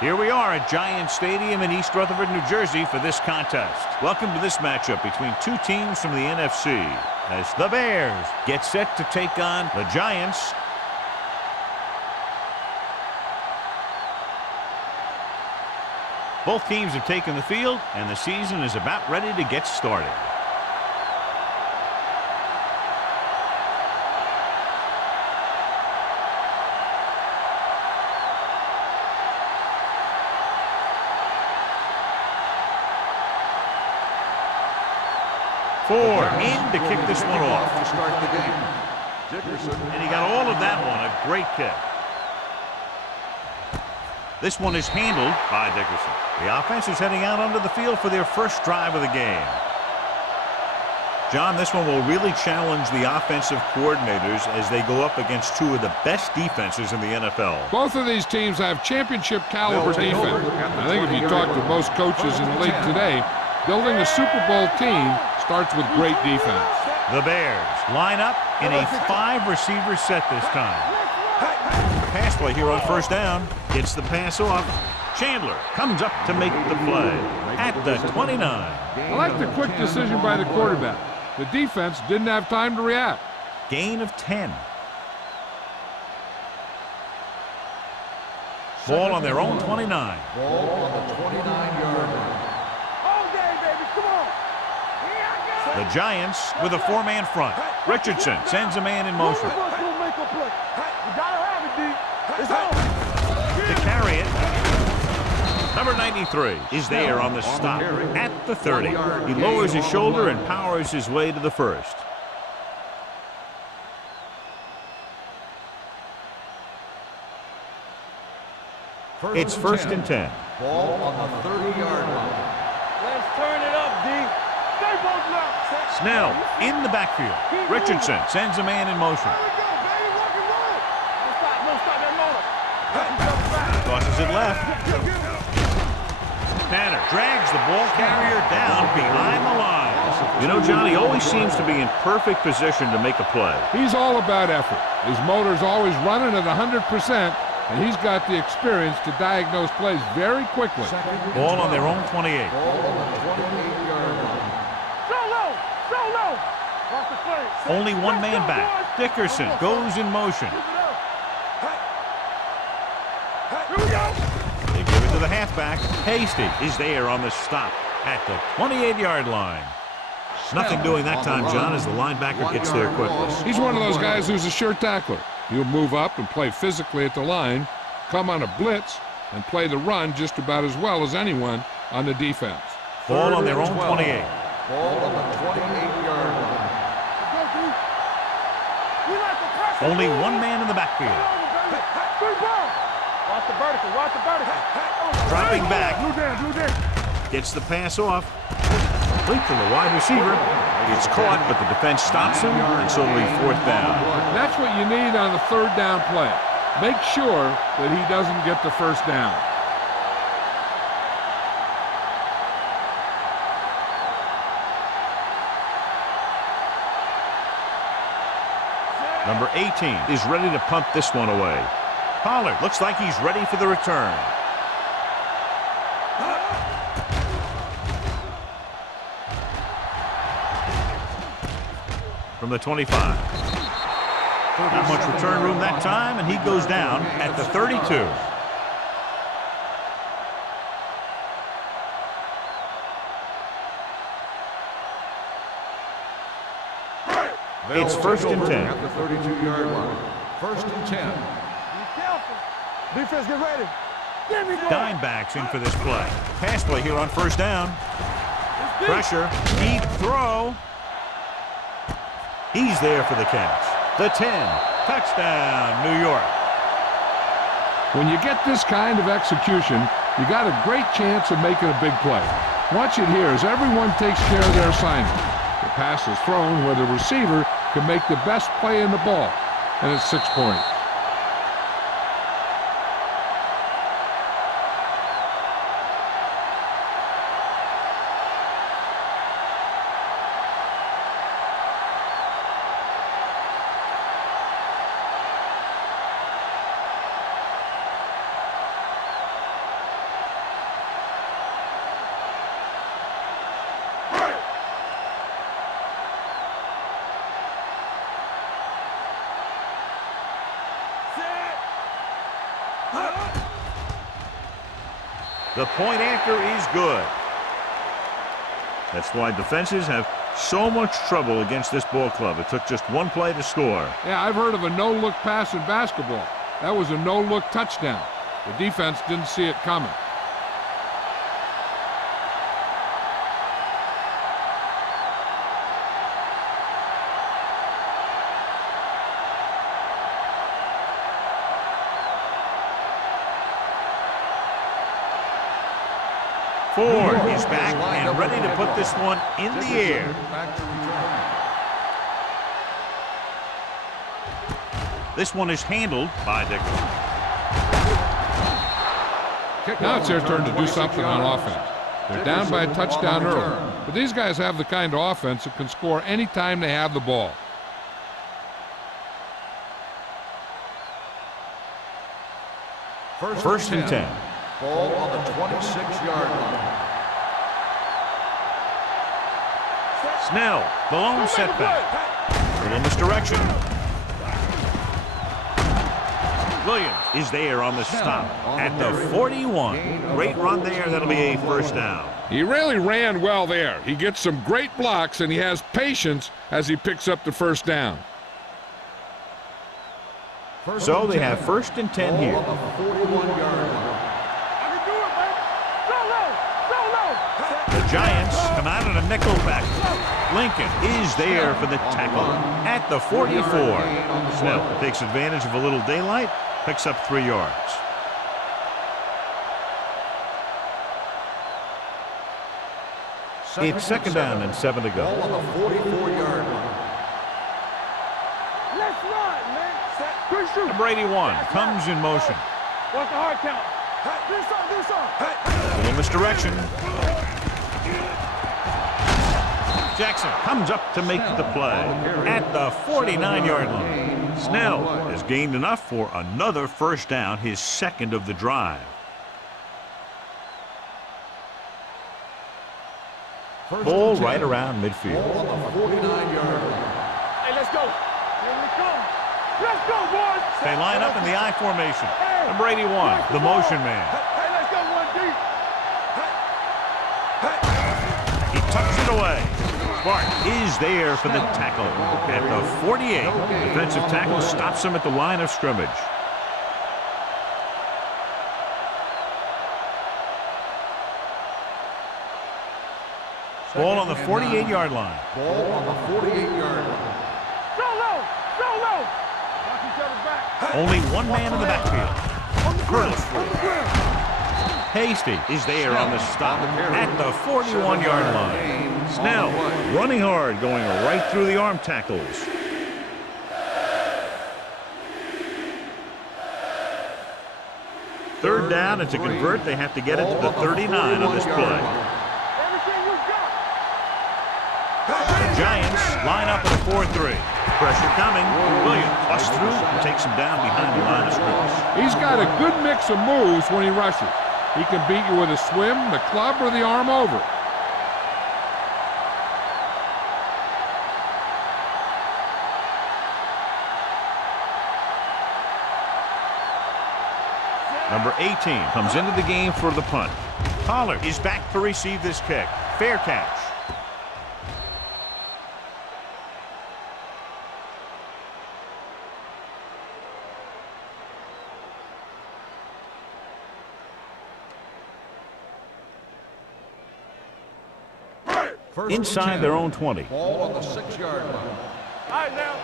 Here we are at Giant Stadium in East Rutherford, New Jersey for this contest. Welcome to this matchup between two teams from the NFC as the Bears get set to take on the Giants. Both teams have taken the field, and the season is about ready to get started. Ford in to kick this one off. To start the game. Dickerson. And he got all of that one. A great kick. This one is handled by Dickerson. The offense is heading out onto the field for their first drive of the game. John, this one will really challenge the offensive coordinators as they go up against two of the best defenses in the NFL. Both of these teams have championship caliber defense. I think if you talk to most coaches in the league today, building a Super Bowl team starts with great defense. The Bears line up in a 5-receiver set this time. Pass play here on first down. Gets the pass off. Chandler comes up to make the play at the 29. I like the quick decision by the quarterback. The defense didn't have time to react. Gain of 10. Ball on their own 29. Ball on the 29-yard line. The Giants with a 4-man front. Richardson sends a man in motion. To carry it. Number 93 is there on the stop at the 30. He lowers his shoulder and powers his way to the first. It's first and 10. Ball on the 30-yard line. Let's turn it up, D. Snell in the backfield. Richardson sends a man in motion. Tosses it left. Tanner drags the ball carrier down behind the line. You know, Johnny always seems to be in perfect position to make a play. He's all about effort. His motor's always running at 100%, and he's got the experience to diagnose plays very quickly. Ball on their own 28. Ball on the 28-yard line. Only one man back. Dickerson goes in motion. They give it to the halfback. Hasty is there on the stop at the 28-yard line. Nothing doing that time, John, as the linebacker gets there quickly. He's one of those guys who's a sure tackler. He'll move up and play physically at the line, come on a blitz, and play the run just about as well as anyone on the defense. Ball on their own 28. Ball on the 28-yard line. Only one man in the backfield. Watch the vertical, watch the vertical. Dropping back. Gets the pass off. Complete to the wide receiver. It's caught, but the defense stops him, and so it'll be fourth down. That's what you need on the third down play. Make sure that he doesn't get the first down. Number 18 is ready to punt this one away. Pollard looks like he's ready for the return. From the 25. Not much return room that time, and he goes down at the 32. It's first and 10. At the 32-yard line. First and 10. Be careful. Defense, get ready. There we go. Dimebacks in for this play. Pass play here on first down. Pressure. Deep throw. He's there for the catch. The 10. Touchdown, New York. When you get this kind of execution, you got a great chance of making a big play. Watch it here as everyone takes care of their assignment. The pass is thrown where the receiver can make the best play in the ball, and it's 6 points. The point after is good. That's why defenses have so much trouble against this ball club. It took just one play to score. Yeah, I've heard of a no-look pass in basketball. That was a no-look touchdown. The defense didn't see it coming. Ford is back and ready to put this one in the air. This one is handled by Dick. Now it's their turn to do something on offense. They're down by a touchdown early, but these guys have the kind of offense that can score any time they have the ball. First and 10. Ball on the 26-yard line. Snell, the lone setback. Little misdirection. Williams is there on the stop at the 41. Great run there. That'll be a first down. He really ran well there. He gets some great blocks, and he has patience as he picks up the first down. So they have first and 10 here. On the 41-yard line. The Giants come out in a nickel back. Lincoln is there for the tackle at the 44. Snell takes advantage of a little daylight, picks up 3 yards. It's second down and 7 to go. Ball on the 44-yard line. Let's run, man. Good shoot. Number 81 comes in motion. What's the hard count? This on. Little misdirection. Jackson comes up to make the play at the 49-yard line. Snell has gained enough for another first down, his second of the drive. Ball right around midfield. Ball on the 49-yard line. Hey, let's go. Here we come. Let's go, boys. They line up in the I formation. Number 81, the motion man. Hey, let's go, 1 deep. He tucks it away. Bart is there for the tackle at the 48. Defensive tackle stops him at the line of scrimmage. Ball on the 48-yard line. Ball on the 48-yard line. So low. Watch each other's back. Only one man in the backfield. Curtis. Hasty is there on the stop at the 41-yard line. Snell running hard, going right through the arm tackles. Third down, and to convert, they have to get it to the 39 on this play. Everything you got. The Giants line up at a 4-3. Pressure coming. Williams busts through and takes him down behind the line of scrimmage. He's got a good mix of moves when he rushes. He can beat you with a swim, the club, or the arm over. Number 18 comes into the game for the punt. Pollard is back to receive this kick. Fair catch. Inside their own 20. Ball on the 6-yard line. All right, now.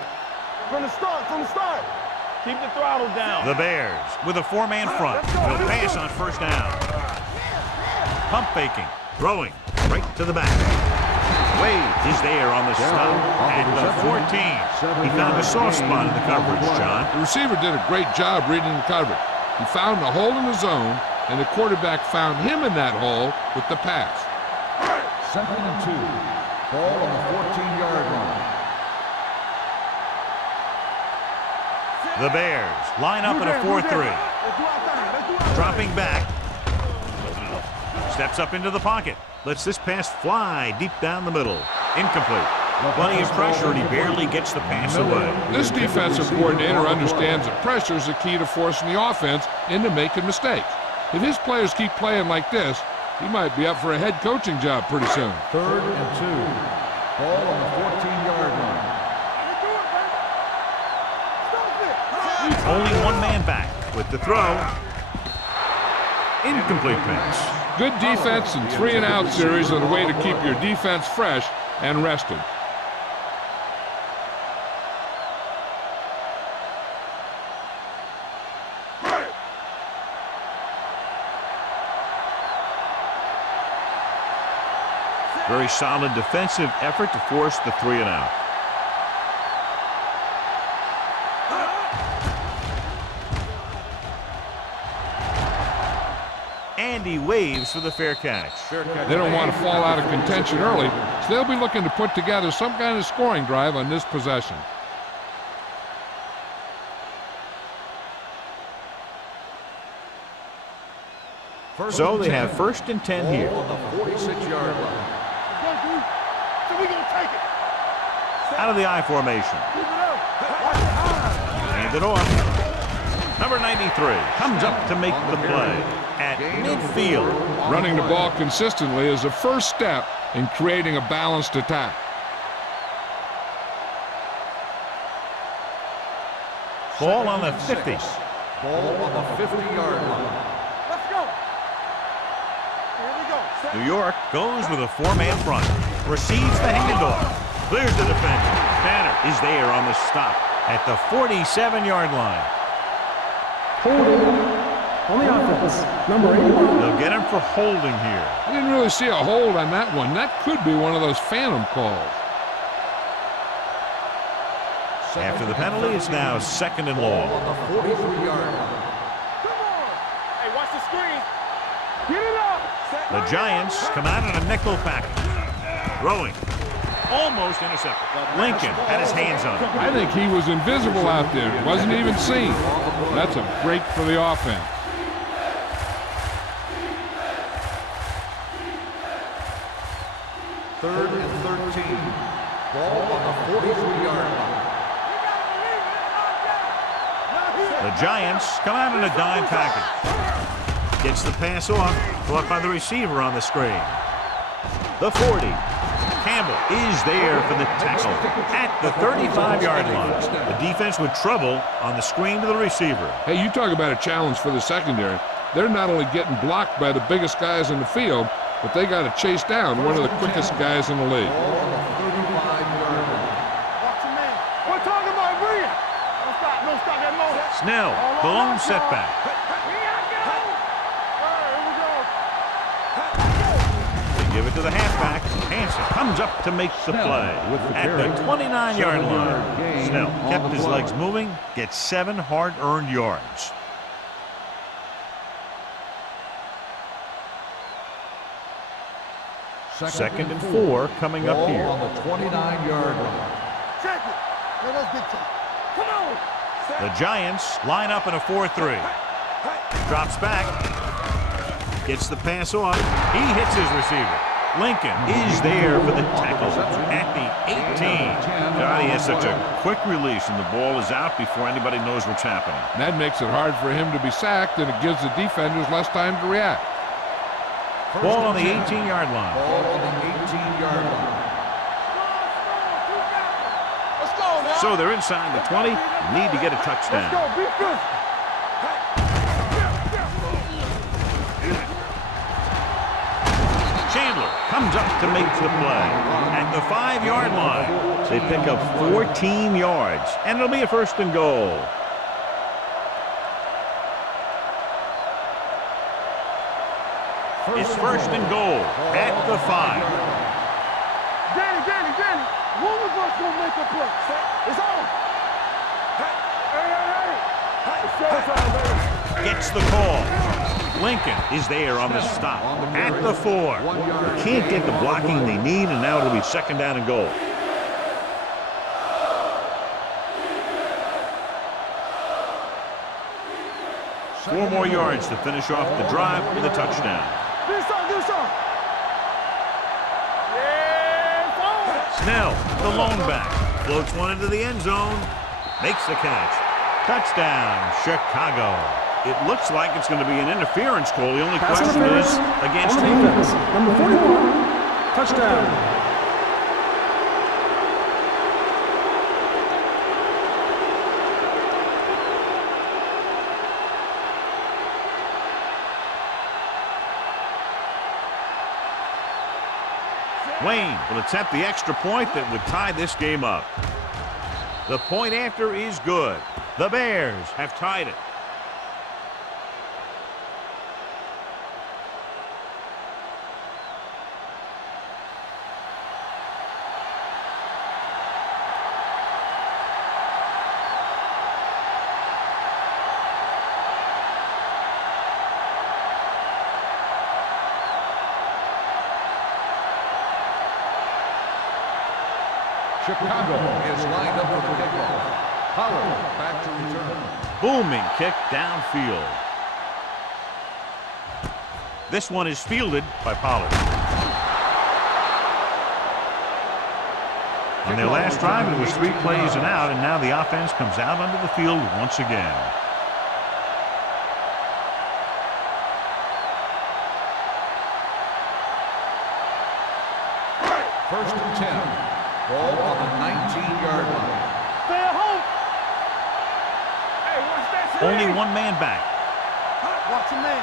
From the start. Keep the throttle down. The Bears with a 4-man front. Will pass on first down. Pump faking. Throwing right to the back. Wade is there on the stop at the 14. He found a soft spot in the coverage, John. The receiver did a great job reading the coverage. He found a hole in the zone, and the quarterback found him in that hole with the pass. Second and 2. Ball on the 14-yard line. The Bears line up in a 4-3. Dropping back. Steps up into the pocket. Lets this pass fly deep down the middle. Incomplete. Plenty of pressure, and he barely gets the pass away. This defensive coordinator understands that pressure is the key to forcing the offense into making mistakes. If his players keep playing like this, he might be up for a head coaching job pretty soon. 3rd and 2. Ball on the 14-yard line. Only one man back with the throw. Incomplete pass. Good defense and 3-and-out series are the way to keep your defense fresh and rested. Very solid defensive effort to force the 3-and-out. And he waves for the fair catch. They don't want to fall out of contention early, so they'll be looking to put together some kind of scoring drive on this possession. So they have 1st and 10 here. On the 46-yard line. Out of the I formation. Hand it off. Number 93 comes up to make the play at midfield. Running the ball consistently is the first step in creating a balanced attack. Ball on the 50. Ball on the 50-yard line. New York goes with a 4-man front. Receives the handoff. Clears the defender. Banner is there on the stop at the 47-yard line. Holding on the offense, number 8. They'll get him for holding here. I didn't really see a hold on that one. That could be one of those phantom calls. After the penalty, it's now 2nd and long. On the 43-yard line. Hey, watch the screen. Get it up. The Giants come out in a nickel package. Throwing. Almost intercepted. Lincoln had his hands on it. I think he was invisible out there. Wasn't even seen. That's a break for the offense. Third and 13. Ball on the 43-yard line. The Giants come out in a dime package. Gets the pass off. Caught by the receiver on the screen. The 40. Campbell is there for the tackle at the 35-yard line. The defense with trouble on the screen to the receiver. Hey, you talk about a challenge for the secondary. They're not only getting blocked by the biggest guys in the field, but they got to chase down one of the quickest guys in the league. Ball on the 35-yard line. Watch your man. We're talking about Rhea. Don't stop that motor. Snell, the lone setback. They give it to the halfback. Hanson comes up to make the play at the 29-yard line. Snell kept his legs moving, gets 7 hard-earned yards. Second and 4 coming up here. On the 29-yard line. Check it. Let's get to it. Come on. The Giants line up in a 4-3. Drops back. Gets the pass off. He hits his receiver. Lincoln is there for the tackle at the 18. God, he has such a quick release, and the ball is out before anybody knows what's happening. That makes it hard for him to be sacked, and it gives the defenders less time to react. Ball on the 18-yard line. Ball on the 18-yard line. Let's go, man. So they're inside the 20. Need to get a touchdown. Let's go. Be good. Chandler comes up to make the play at the 5-yard line. They pick up 14 yards, and it'll be a 1st and goal. It's 1st and goal at the 5. Danny. One of us gonna make a play. It's on. Hey. It's showtime, baby. Gets the call. Lincoln is there on the stop at the 4. They can't get the blocking they need, and now it'll be 2nd down and goal. Four more yards to finish off the drive with a touchdown. Do something. Yeah, Snell, the lone back, floats one into the end zone, makes the catch. Touchdown, Chicago. It looks like it's going to be an interference call. The only Pass question interference is against on the whom? defense. Number 41, touchdown. Wayne will attempt the extra point that would tie this game up. The point after is good. The Bears have tied it. Chicago is lined up for the kickoff. Pollard back to return. Booming kick downfield. This one is fielded by Pollard. On their last drive, it was 3 plays and out, and now the offense comes out onto the field once again. First and 10. Ball on the 19-yard line. Stay at home. Hey, watch that. Only one man back. Watch your man.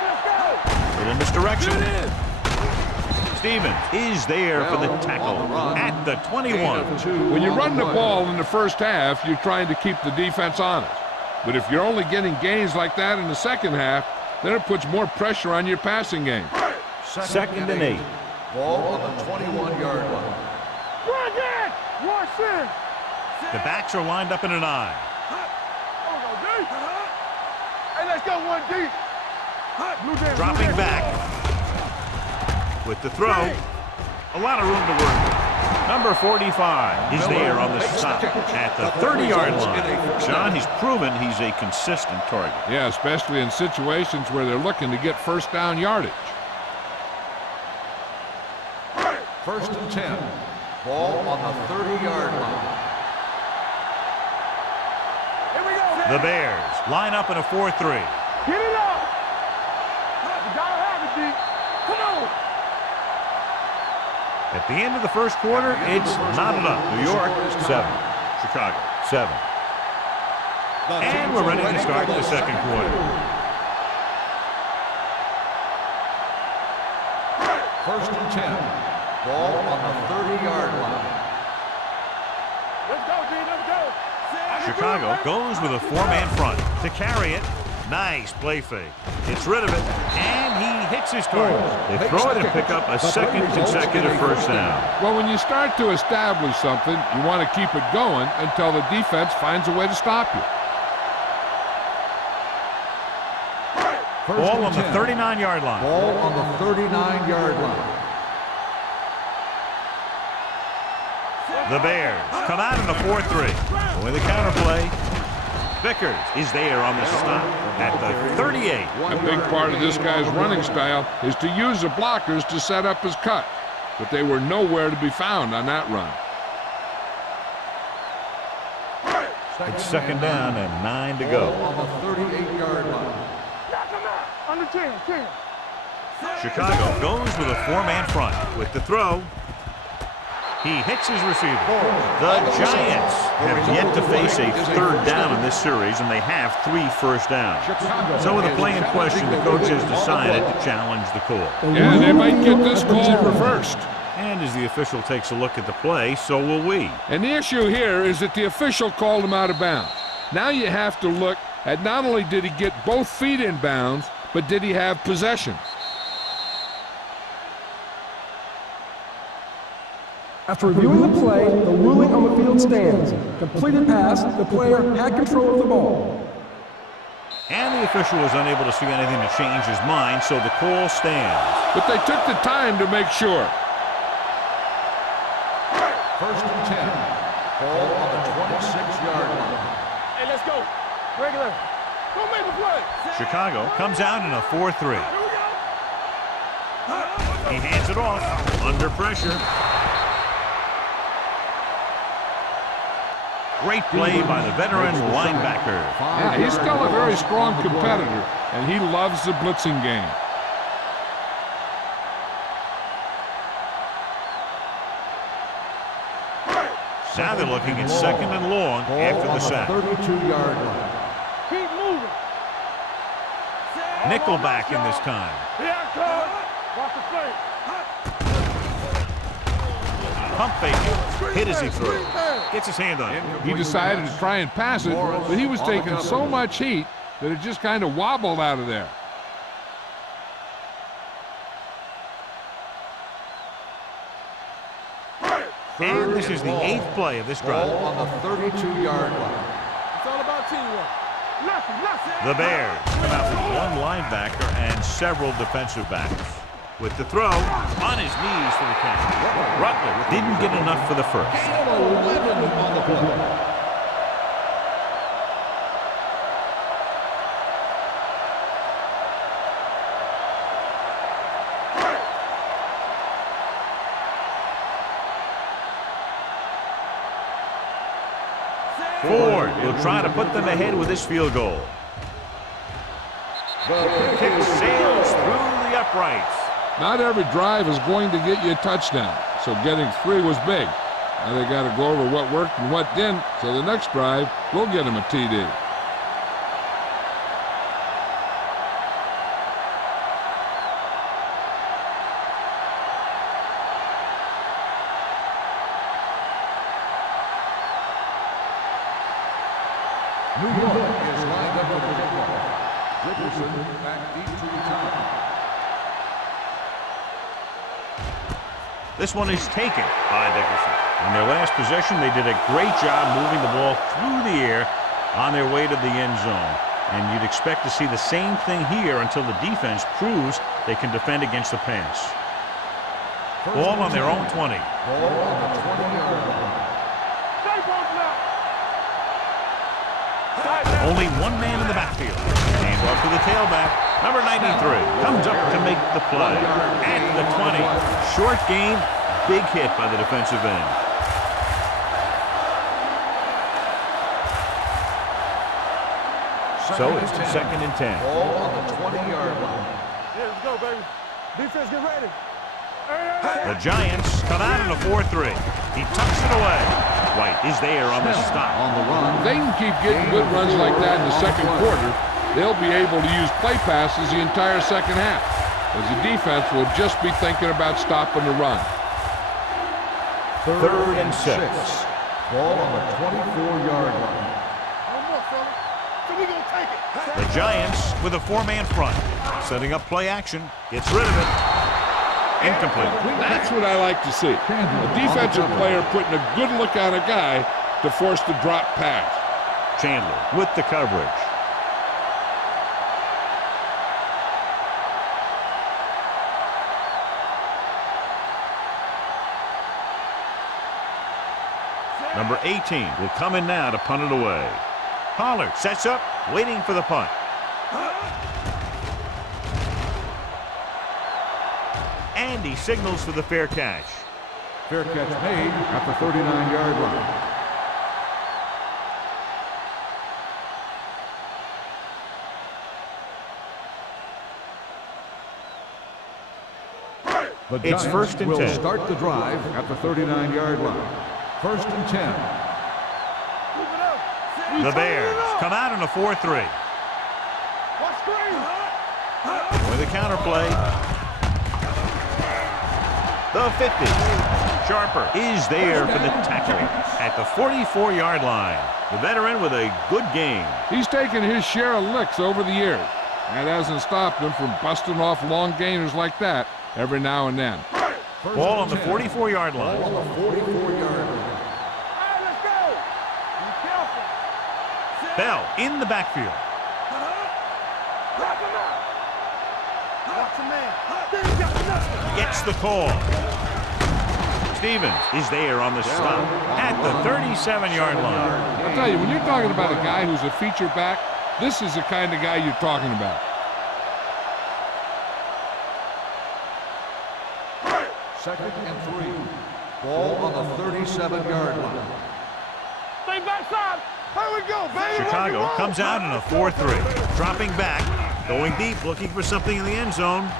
Let's go. Little misdirection. Stevens is there for the tackle at the 21. When you run the ball in the first half, you're trying to keep the defense honest. But if you're only getting gains like that in the second half, then it puts more pressure on your passing game. Second and 8. Ball on the 21-yard line. Run again. Watch this. The backs are lined up in an eye. Hey, let's go 1 deep. Dropping back with the throw. A lot of room to work with. Number 45 is there on the stop at the 30-yard line. John, he's proven he's a consistent target. Yeah, especially in situations where they're looking to get first down yardage. First and 10. Ball on the 30-yard line. Here we go. The Bears line up in a 4-3. Get it up. You gotta have it, D. Come on. At the end of the first quarter, it's knotted up. New York, 7. Chicago, 7. And we're ready to start the second quarter. First and 10. Ball on the 30-yard line. Let's go, D. Let's go. Chicago goes with a 4-man front to carry it. Nice play fake. Gets rid of it, and he hits his target. They throw it and pick up a second consecutive first down. Well, when you start to establish something, you want to keep it going until the defense finds a way to stop you. Ball on the 39-yard line. Ball on the 39-yard line. The Bears come out in a 4-3. Going the counterplay. Vickers is there on the stop at the 38. A big part of this guy's running style is to use the blockers to set up his cut, but they were nowhere to be found on that run. It's second down and 9 to go. On the 38-yard line. Knock him out. Under 10. Chicago goes with a 4-man front with the throw. He hits his receiver. The Giants have yet to face a third down in this series, and they have 3 first downs. So with the play in question, the coach has decided to challenge the call. Yeah, they might get this call reversed. And as the official takes a look at the play, so will we. And the issue here is that the official called him out of bounds. Now you have to look at not only did he get both feet in bounds, but did he have possession? After reviewing the play, the ruling on the field stands. Completed pass, the player had control of the ball. And the official was unable to see anything to change his mind, so the call stands. But they took the time to make sure. First and 10. Ball on the 26-yard line. Hey, let's go. Regular. Go make a play. Chicago comes out in a 4-3. He hands it off under pressure. Great play by the veteran linebacker. Yeah, he's still a very strong competitor, and he loves the blitzing game. Now they're looking at 2nd and long after the sack. 32-yard line. Keep moving. Nickelback in this time. Here I come. Watch the play. Pump fake. Hit as he threw. Gets his hand on it. He decided to try and pass it, but he was taking so much heat that it just kind of wobbled out of there. And this is the 8th play of this drive. Ball on the 32-yard line. It's all about teamwork. Left. The Bears come out with one linebacker and several defensive backs. With the throw, on his knees for the catch. Rutledge didn't get enough for the first. 11 on the play. Ford will try to put them ahead with this field goal. The kick sails through the uprights. Not every drive is going to get you a touchdown, so getting 3 was big. Now they got to go over what worked and what didn't, so the next drive will get him a TD. New York is lined up with the kickoff. Dickerson back deep to return. This one is taken by Dickerson. In their last possession, they did a great job moving the ball through the air on their way to the end zone. And you'd expect to see the same thing here until the defense proves they can defend against the pass. Ball on their own 20. Ball on the 20-yard line. Only one man in the backfield. Hand off to the tailback. Number 93 comes up to make the play. At the 20. Short gain, big hit by the defensive end. So it's 2nd and 10. Ball on the 20-yard line. Yeah, let's go, baby. Defense, get ready. The Giants come out in a 4-3. He tucks it away. White is there on the stop. On the run. If they can keep getting good runs like that in the second quarter, they'll be able to use play passes the entire second half, as the defense will just be thinking about stopping the run. 3rd and 6. Ball on the 24-yard line. One more, fella. So we gonna take it. The Giants with a 4-man front. Setting up play action. Gets rid of it. Incomplete. That's what I like to see. A defensive player putting a good look on a guy to force the drop pass. Chandler with the coverage. Number 18 will come in now to punt it away. Pollard sets up, waiting for the punt. And he signals for the fair catch. Fair catch made at the 39-yard line. The It's Giants 1st and will 10. start the drive at the 39-yard line. 1st and 10. Move it up. The Bears come out in a 4-3. Watch screen. With a counterplay. The 50. Sharper is there for the tackle at the 44-yard line. The veteran with a good game. He's taken his share of licks over the years. That hasn't stopped him from busting off long gainers like that every now and then. Ball on the 44-yard line. Ball on the 44-yard line. All right, let's go. Be careful. Bell in the backfield. Block him out. Watch him, man. Then he got nothing. Gets the call. Stevens is there on the stop at the 37-yard line. I'll tell you, when you're talking about a guy who's a feature back, this is the kind of guy you're talking about. Second and 3. Ball on the 37-yard line. Stay back, outside. Here we go, baby. Chicago comes out in a 4-3. Dropping back, going deep, looking for something in the end zone.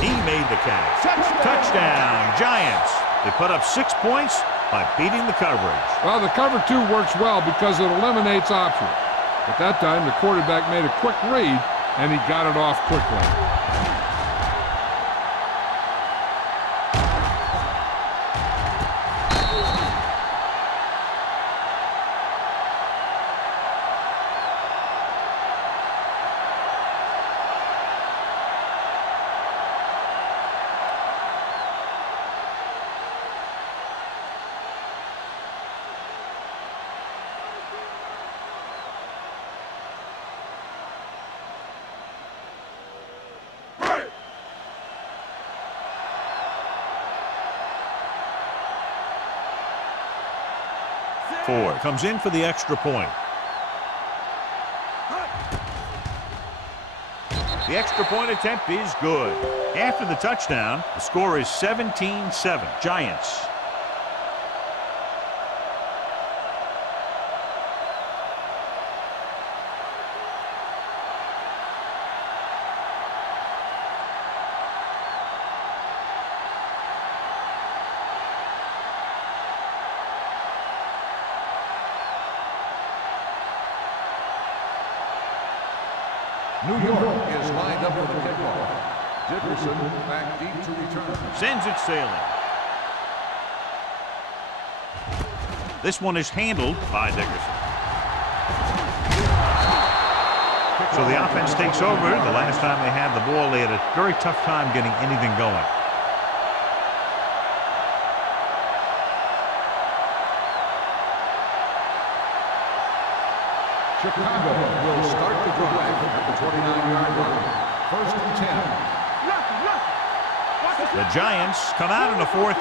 He made the catch. Touchdown, Giants. They put up 6 points by beating the coverage. Well, the cover 2 works well because it eliminates options. At that time, the quarterback made a quick read, and he got it off quickly. Ford comes in for the extra point. The extra point attempt is good. After the touchdown, the score is 17-7. Giants. New York is lined up for the kickoff. Dickerson back deep to return. Sends it sailing. This one is handled by Dickerson. So the offense takes over. The last time they had the ball, they had a very tough time getting anything going. Chicago will start the drive at the 29-yard line. 1st and 10. The Giants come out in a 4-3. Here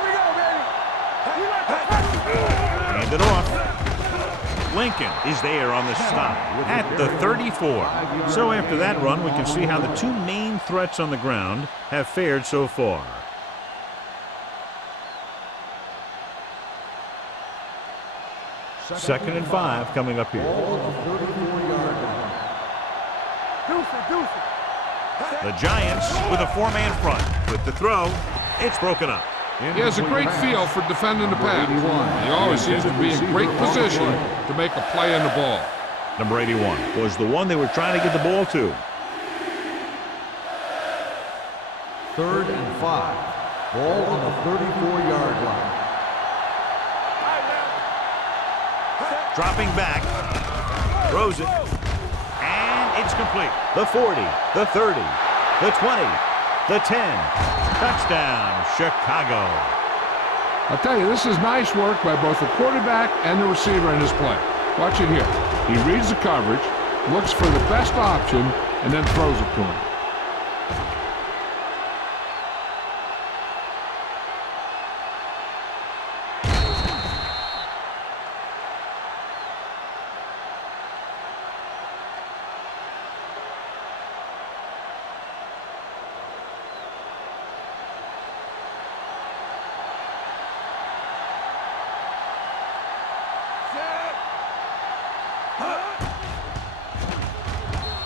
we go, baby. Hand it off. Lincoln is there on the stop at the 34. So after that run, we can see how the 2 main threats on the ground have fared so far. Second and 5 coming up here. The Giants with a 4-man front. With the throw, it's broken up. He has a great feel for defending the pass. He always seems to be in great position to make a play on the ball. Number 81 was the one they were trying to get the ball to. 3rd and 5. Ball on the 34-yard line. Dropping back, throws it, and it's complete. The 40, the 30, the 20, the 10. Touchdown, Chicago. I'll tell you, this is nice work by both the quarterback and the receiver in his play. Watch it here. He reads the coverage, looks for the best option, and then throws it to him.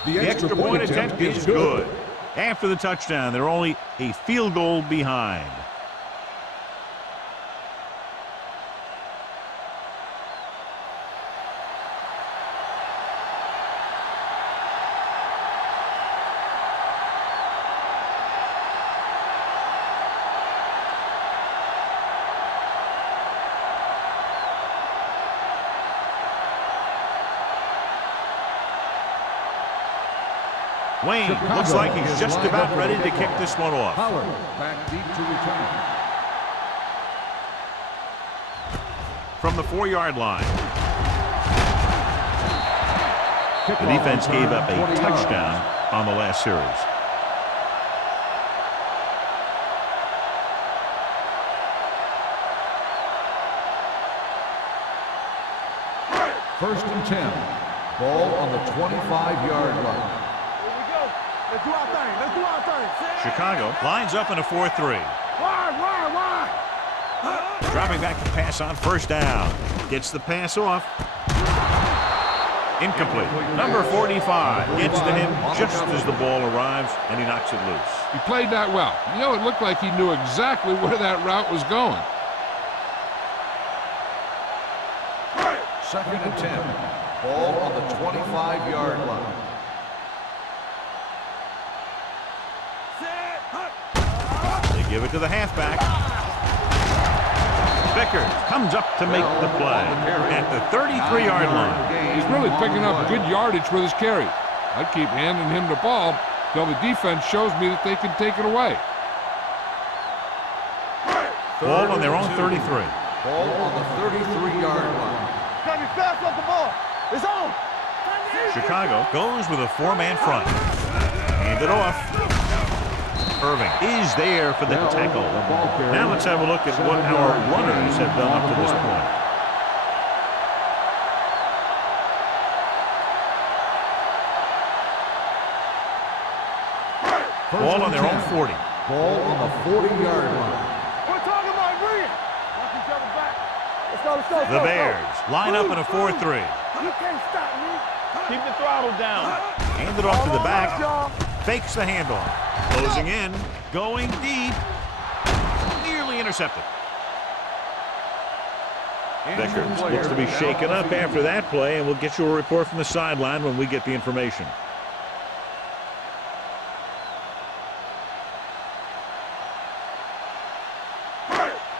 The extra point attempt is good. After the touchdown, they're only a field goal behind. Wayne looks like he's just about ready to kick this one off. Pollard back deep to return. From the 4-yard line. The defense gave up a touchdown on the last series. First and 10. Ball on the 25-yard line. Let's do our thing. Let's do our thing. Chicago lines up in a 4-3. Wide. Dropping back to pass on 1st down. Gets the pass off. Incomplete. Number 45 gets to him just as the ball arrives, and he knocks it loose. He played that well. You know, it looked like he knew exactly where that route was going. 2nd and 10. Ball on the 25-yard line. They give it to the halfback. Vickers comes up to make the play at the 33-yard line. He's really picking up good yardage with his carry. I'd keep handing him the ball till the defense shows me that they can take it away. Ball on their own 33. Ball on the 33-yard line. Got me fast off the ball. It's on. Chicago goes with a 4-man front. Hand it off. Irving is there for the tackle. Now let's have a look at what our runners have done up to this point. Ball on their own 40. Ball on the 40-yard line. We're talking about agreeing. Watch each other back. Let's go. The Bears line up in a 4-3. You can't stop me. Keep the throttle down. Hand it off to the back. Fakes the handoff. Closing in. Going deep. Nearly intercepted. Vickers looks to be shaken up after that play, and we'll get you a report from the sideline when we get the information.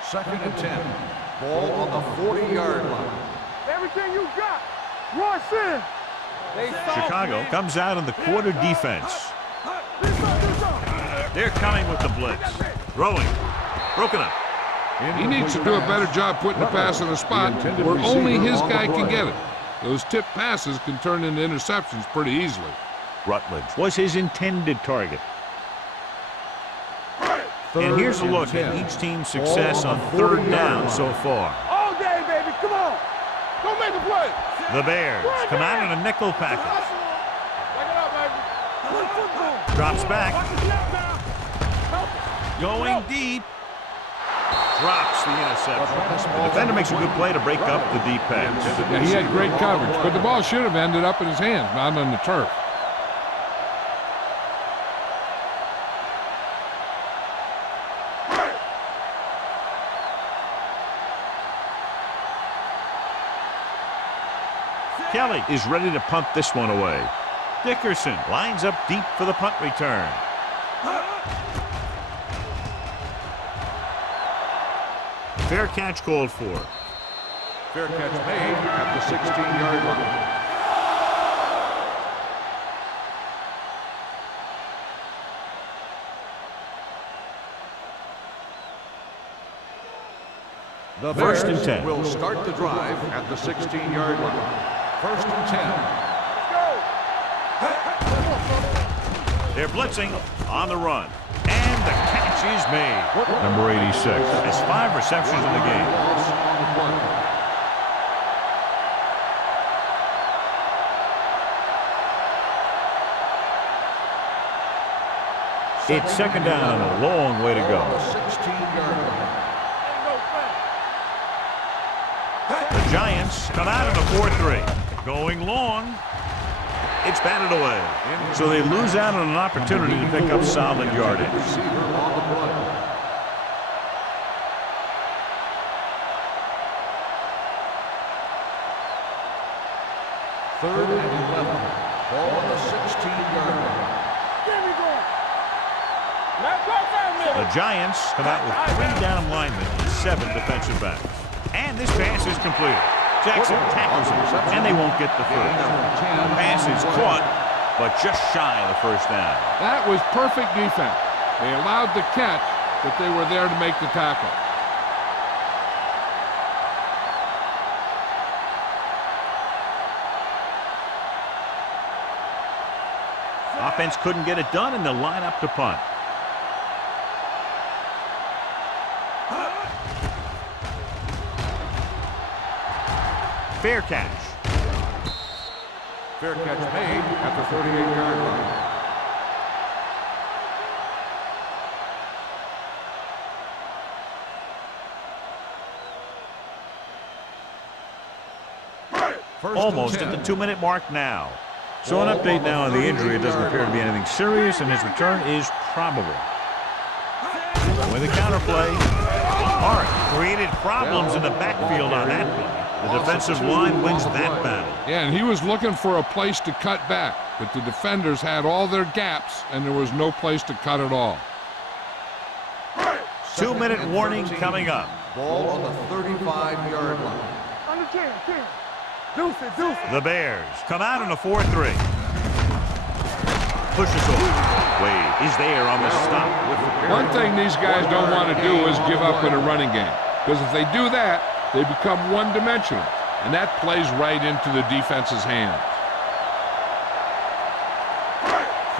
Second and 10. Ball on the 40-yard line. Everything you got. Rush in. Chicago comes out in the quarter defense. They're coming with the blitz. Throwing. Broken up. He needs to do a better job putting the pass in a spot where only his guy can get it. Those tip passes can turn into interceptions pretty easily. Rutledge was his intended target. And here's a look at each team's success on 3rd down so far. All day, baby. Come on. Go make a play. The Bears come out in a nickel package. Back it up, baby. Drops back. Going deep. Drops the interception. The defender makes a good play to break up the deep pass. Yeah, he had great coverage, but the ball should have ended up in his hands, not on the turf. Kelly is ready to punt this one away. Dickerson lines up deep for the punt return. Fair catch called for. Fair catch made at the 16-yard line. The Bears 1st and 10. will start the drive at the 16-yard line. 1st and 10. They're blitzing on the run. And the catch is made. Number 86 has 5 receptions in the game. It's 2nd down and a long way to go. 16-yard line. The Giants come out in a 4-3. Going long. It's batted away. So they lose out on an opportunity to pick up solid yardage. Receiver on the play. Third and 11. Ball on the 16-yard line. The Giants come out with 3 down linemen and 7 defensive backs. And this pass is completed. Jackson tackles him, and they won't get the first. Pass is caught, but just shy of the 1st down. That was perfect defense. They allowed the catch, but they were there to make the tackle. Offense couldn't get it done, and they'll line up to punt. Fair catch. Fair catch made at the 38-yard line. Almost at the 2-minute mark now. So an update now on the injury. It doesn't appear to be anything serious, and his return is probable. With a counterplay, Hart created problems in the backfield on that one. The defensive line wins that battle. Yeah, and he was looking for a place to cut back, but the defenders had all their gaps, and there was no place to cut at all. 2-minute warning coming up. Ball on the 35-yard line. Under 10. Deuce it. The Bears come out in a 4-3. Pushes off. Wade is there on the stop with the carry. One thing these guys don't want to do is give up in a running game, because if they do that, they become one-dimensional, and that plays right into the defense's hands.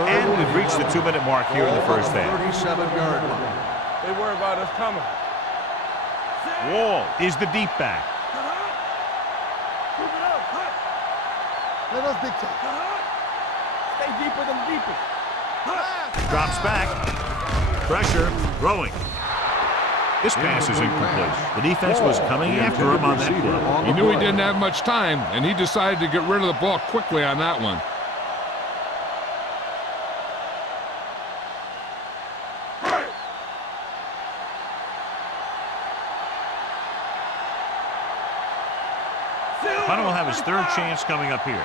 And we've reached the 2-minute mark here in the first half. 37-yard line. They worry about us coming. Wall is the deep back. Let us dictate. Stay deeper than deepest. Drops back. Pressure. Throwing. This pass is incomplete. The defense was coming after him on that play. He knew he didn't have much time, and he decided to get rid of the ball quickly on that one. Hunter will have his third chance coming up here.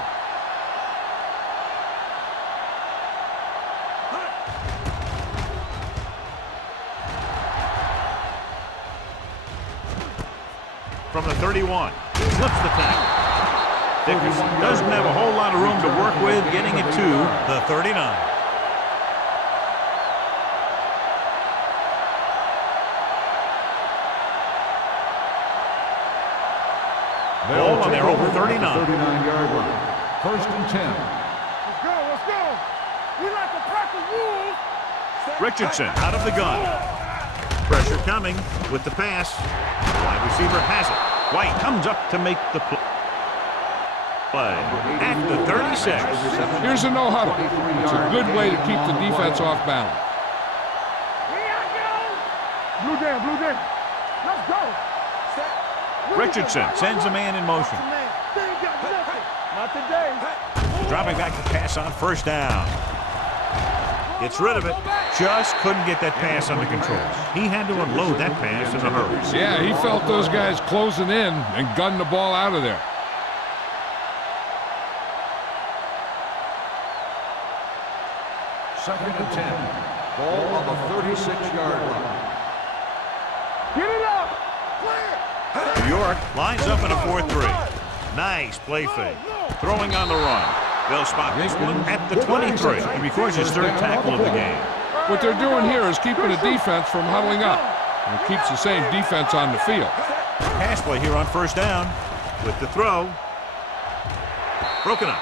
From the 31, flips the tackle. Dickerson doesn't have a whole lot of room to work with, getting it to the 39. Ball on their over 39. 39-yard line. First and 10. Let's go. We like to practice rules. Richardson out of the gun. Pressure coming with the pass. Wide receiver has it. White comes up to make the play. At the 36. Here's a no-huddle. It's a good way to keep the defense off balance. Blue down. Let's go. Richardson sends a man in motion. Not today. Dropping back to pass on first down. Gets rid of it. Just couldn't get that pass under control. He had to unload that pass in a hurry. Yeah, he felt those guys closing in and gunned the ball out of there. Second and 10. Ball on the 36-yard line. Get it up. New York lines up in a 4-3. Nice play fake. Throwing on the run. They'll spot this one at the 23. He records his third tackle of the game. What they're doing here is keeping the defense from huddling up. And it keeps the same defense on the field. Pass play here on first down with the throw. Broken up.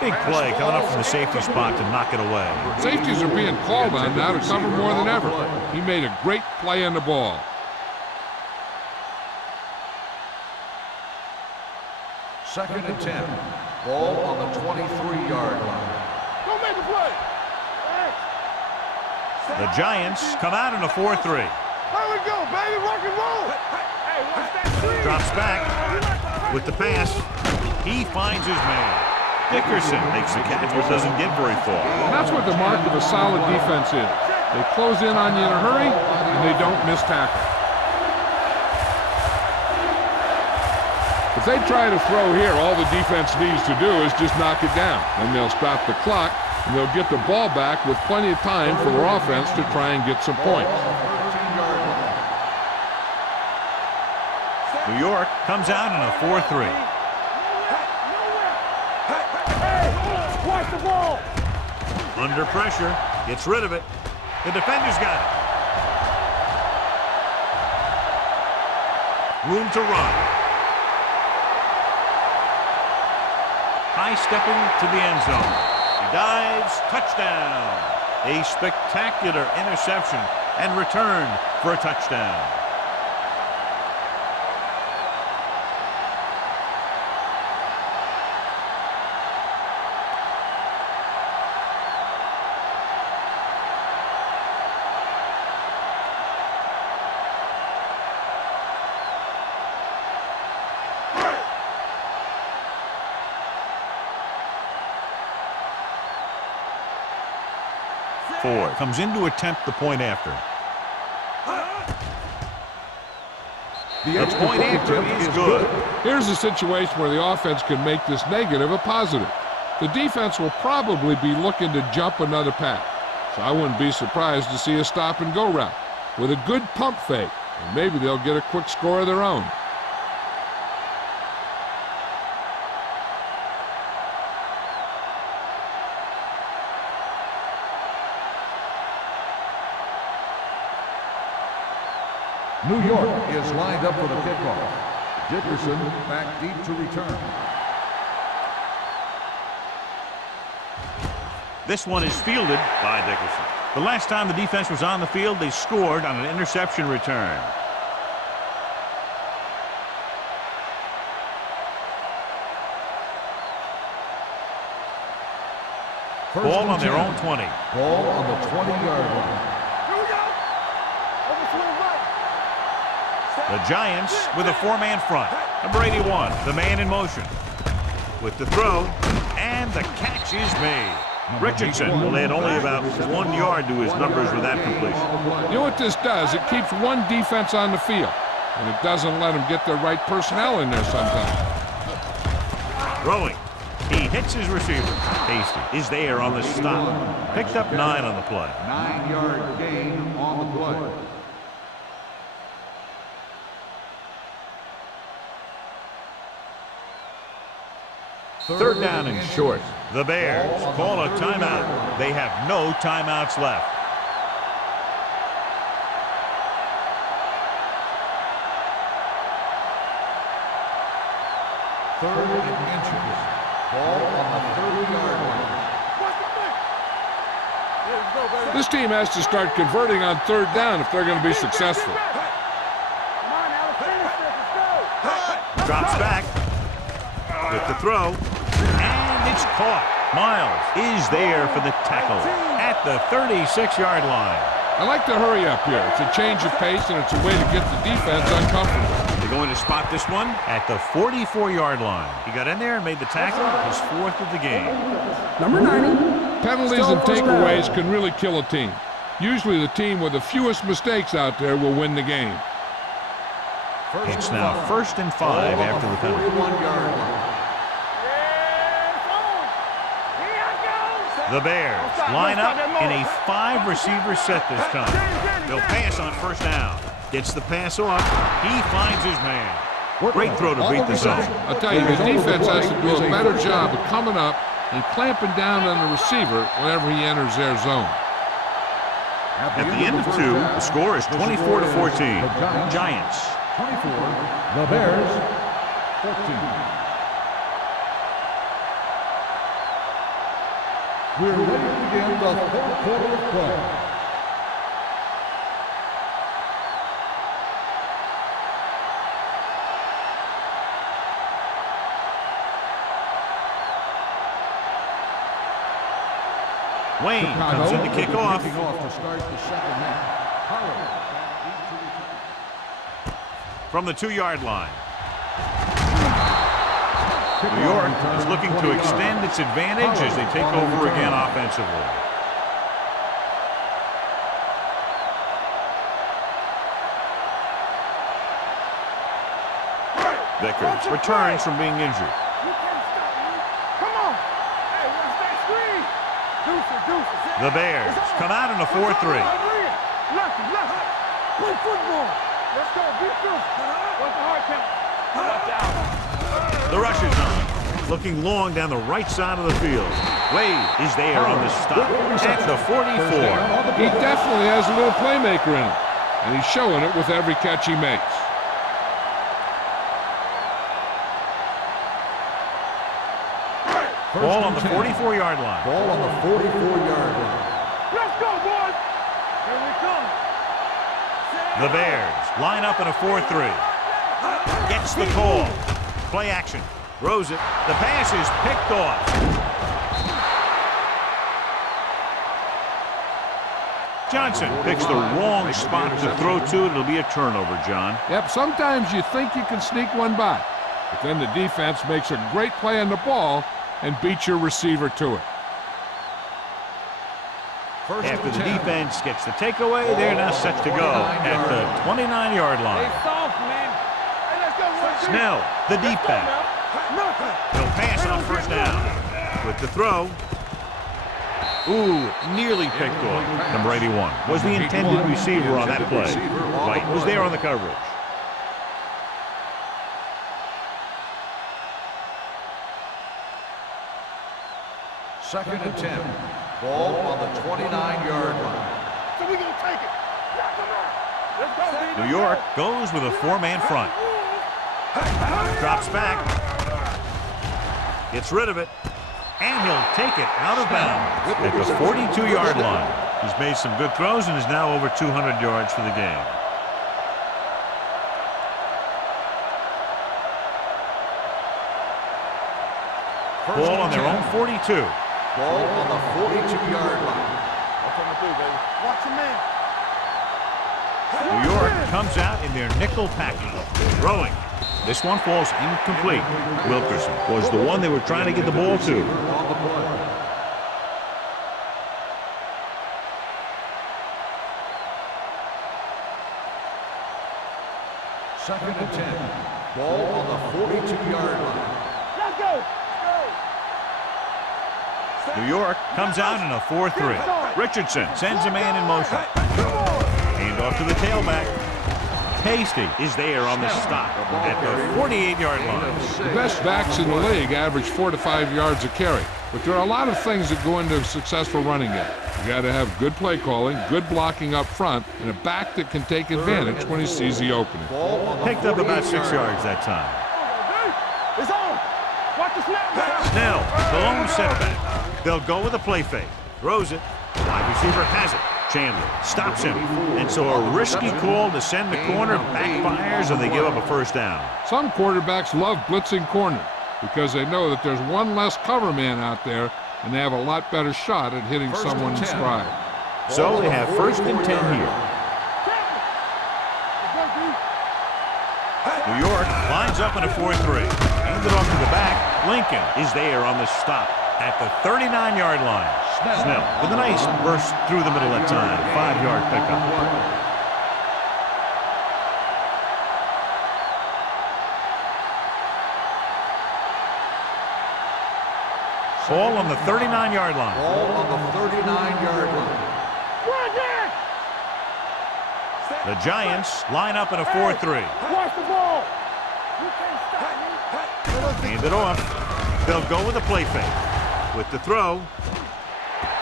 Big play coming up from the safety spot to knock it away. Safeties are being called on now to cover more than ever. He made a great play on the ball. Second and 10. Ball on the 23-yard line. Don't make a play. The Giants come out in a 4-3. There we go, baby. Rock and roll. Hey, what's that? Drops back with the pass. He finds his man. Dickerson makes the catch, but doesn't get very far. And that's what the mark of a solid defense is. They close in on you in a hurry, and they don't miss tackle. If they try to throw here, all the defense needs to do is just knock it down. Then they'll stop the clock, and they'll get the ball back with plenty of time for their offense to try and get some points. New York comes out in a 4-3. Watch the ball. Under pressure, gets rid of it. The defender's got it. Room to run. High stepping to the end zone. He dives, touchdown. A spectacular interception and return for a touchdown. 4. Comes in to attempt the point after. The point after is good. Here's a situation where the offense can make this negative a positive. The defense will probably be looking to jump another pass, so I wouldn't be surprised to see a stop-and-go route with a good pump fake, and maybe they'll get a quick score of their own. New York is lined up for the kickoff. Dickerson back deep to return. This one is fielded by Dickerson. The last time the defense was on the field, they scored on an interception return. Ball on their own 20. Ball on the 20-yard line. Here we go. Overswing right. The Giants with a 4-man front. Number 81, the man in motion. With the throw, and the catch is made. Richardson will add only about 1 yard to his numbers with that completion. You know what this does? It keeps one defense on the field, and it doesn't let them get the right personnel in there sometimes. Throwing. He hits his receiver. Hasty is there on the stop. Picked up 9 on the play. 9-yard gain on the play. Third down and short. The Bears call a timeout. They have no timeouts left. Third and inches. Ball on the 30-yard line. This team has to start converting on third down if they're going to be successful. Come on, Alex. Finish this. Let's go. Drops back with the throw, and it's caught. Miles is there for the tackle at the 36-yard line. I like to hurry up here. It's a change of pace, and it's a way to get the defense uncomfortable. They're going to spot this one at the 44-yard line. He got in there and made the tackle, his 4th of the game. Number 90. Penalties Still and first takeaways down. can really kill a team. Usually the team with the fewest mistakes out there will win the game. It's now 1st and 5 after the penalty. 41-yard line. The Bears line up in a 5-receiver set this time. They'll pass on 1st down. Gets the pass off. He finds his man. Great throw to beat the zone. I'll tell you, the defense has to do a better job of coming up and clamping down on the receiver whenever he enters their zone. At the end of 2, the score is 24-14. Giants. 24. The Bears 14. We're ready to begin the 4th quarter of play. Wayne comes in to kick off. Kicking off to start the second half. From the 2-yard line. New York is looking to extend its advantage as they take over again offensively. Vickers returns from being injured. Come on. Hey, watch that screen. Deuces. The Bears come out in a 4-3. Lucky. Play football. Let's go. Beat this. What's the hard count? Watch out. The rush is on. Looking long down the right side of the field. Wade is there on the stop at the 44. He definitely has a little playmaker in him, and he's showing it with every catch he makes. Ball on the 44-yard line. Ball on the 44-yard line. Let's go, boys. Here we come. The Bears line up in a 4-3. Gets the call. Play action. Throws it. The pass is picked off. Johnson picks the wrong spot to throw to. It'll be a turnover, John. Yep, sometimes you think you can sneak one by, but then the defense makes a great play on the ball and beats your receiver to it. After the defense gets the takeaway, they're now set to go at the 29-yard line. Soft, man. Hey, let's go, Snell, the deep back. He'll pass on first down. With the throw. Ooh, nearly picked off. Number 81 was the intended receiver on that play. White was there on the coverage. Second and 10. Ball on the 29-yard line. So we're going to take it. Let's go, baby. New York goes with a four-man front. Drops back. Gets rid of it. And he'll take it out of bounds at the 42-yard line. He's made some good throws and is now over 200 yards for the game. Ball on their own 42. Ball on the 42-yard line. What's on the do, baby? Watch your man. New York comes out in their nickel package. Throwing. This one falls incomplete. Wilkerson was the one they were trying to get the ball to. On the play. Second and 10. Ball on the 42-yard line. Let's go. New York comes out in a 4-3. Richardson sends a man in motion. Hand off to the tailback. Tasty is there on the stop at the 48-yard line. The best backs in the league average 4 to 5 yards a carry, but there are a lot of things that go into a successful running game. You got to have good play calling, good blocking up front, and a back that can take advantage when he sees the opening. Picked up about 6 yards that time. It's on. Watch the snap now. Snell, the lone setback. They'll go with a play fake. Throws it. Wide receiver has it. Chandler stops him. And so a risky call to send the corner backfires and they give up a first down. Some quarterbacks love blitzing corners because they know that there's one less cover man out there and they have a lot better shot at hitting someone in stride. So they have first and 10 here. New York lines up in a 4-3. Handed off to the back. Lincoln is there on the stop at the 39-yard line. Snell with a nice burst through the middle that time. 5-yard pickup. Ball on the 39-yard line. Ball on the 39-yard line. The Giants line up in a 4-3. Watch the ball. You can't stop me. Hand it off. They'll go with a play fake. With the throw.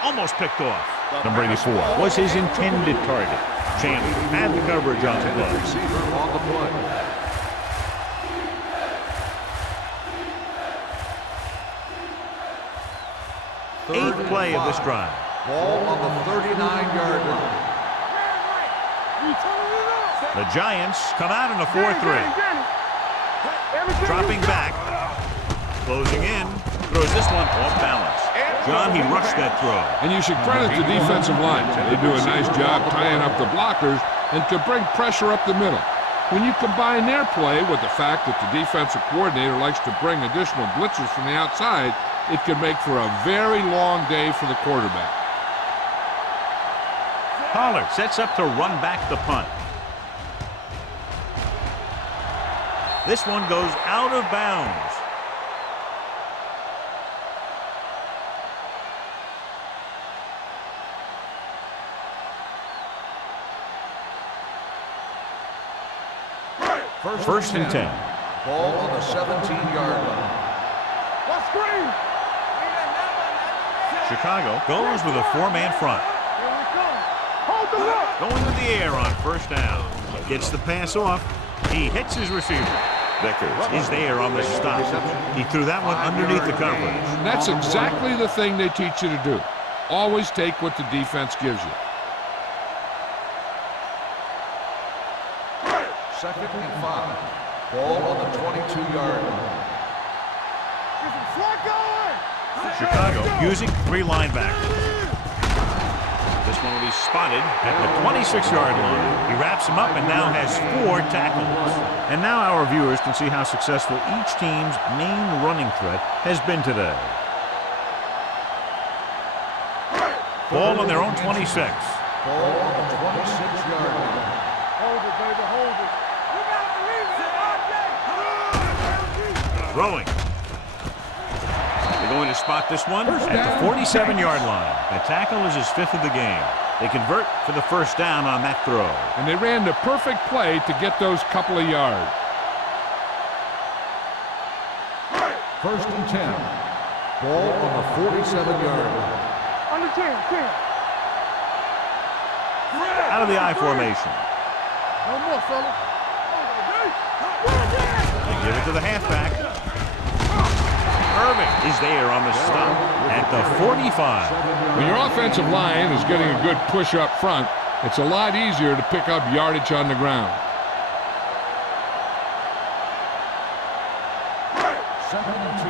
Almost picked off. Number 84 was his intended target. Chandler had the coverage on the play. Receiver on the play. Eighth play of this drive. Ball on the 39-yard line. The Giants come out in a 4-3. Dropping back. Closing in. Throws this one off balance. John, he rushed that throw. And you should credit the defensive line. They do a nice job tying up the blockers and to bring pressure up the middle. When you combine their play with the fact that the defensive coordinator likes to bring additional blitzers from the outside, it can make for a very long day for the quarterback. Pollard sets up to run back the punt. This one goes out of bounds. First and 10. Ball on the 17-yard line. Let's screen. Chicago goes with a four-man front. Here we come. Hold the look. Going to the air on first down. Gets the pass off. He hits his receiver. Beckers is there on the stop. He threw that one underneath the coverage. That's exactly the thing they teach you to do. Always take what the defense gives you. Second and 5. Ball on the 22-yard line. Chicago using 3 linebackers. This one will be spotted at the 26-yard line. He wraps him up and now has 4 tackles. And now our viewers can see how successful each team's main running threat has been today. Ball on their own 26. Ball on the 26-yard line. Hold it, baby, hold it. You gotta believe it, RJ. Throwing. They're going to spot this one at the 47-yard line. The tackle is his 5th of the game. They convert for the first down on that throw. And they ran the perfect play to get those couple of yards. 1st and 10. Ball on the 47-yard line. Under 10. Out of the I formation. No more, fellas. They give it to the halfback. Irving is there on the stop at the 45. When your offensive line is getting a good push up front, it's a lot easier to pick up yardage on the ground. 2nd and 2.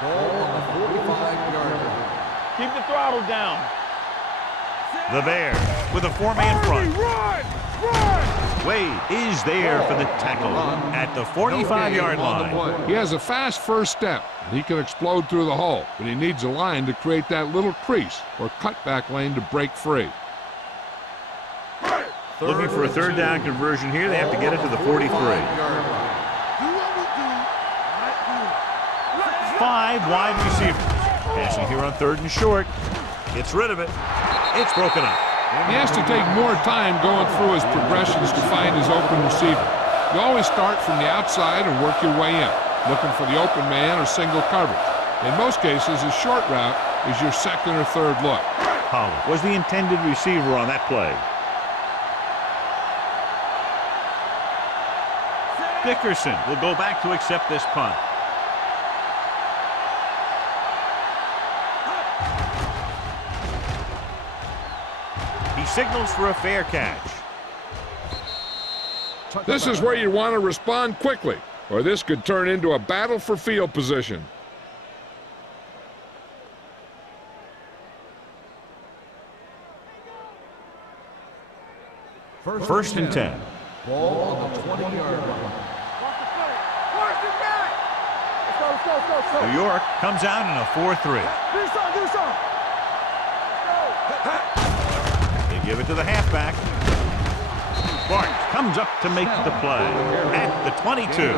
Ball on the 45-yard line. Keep the throttle down. The Bears with a 4-man front. Run! Wade is there for the tackle at the 45-yard line. He has a fast first step. He can explode through the hole, but he needs a line to create that little crease or cutback lane to break free. Looking for a 3rd down conversion here. They have to get it to the 43. 5 wide receivers. Passing here on 3rd and short. Gets rid of it. It's broken up. He has to take more time going through his progressions to find his open receiver. You always start from the outside and work your way in, looking for the open man or single coverage. In most cases, his short route is your 2nd or 3rd look. Pollard was the intended receiver on that play. Dickerson will go back to accept this punt. He signals for a fair catch. This is where you want to respond quickly, or this could turn into a battle for field position. First and 10. Ball on the 20-yard line. Watch the play. First and back. Let's go. New York comes out in a 4-3. Do something. They give it to the halfback. Bart comes up to make the play at the 22.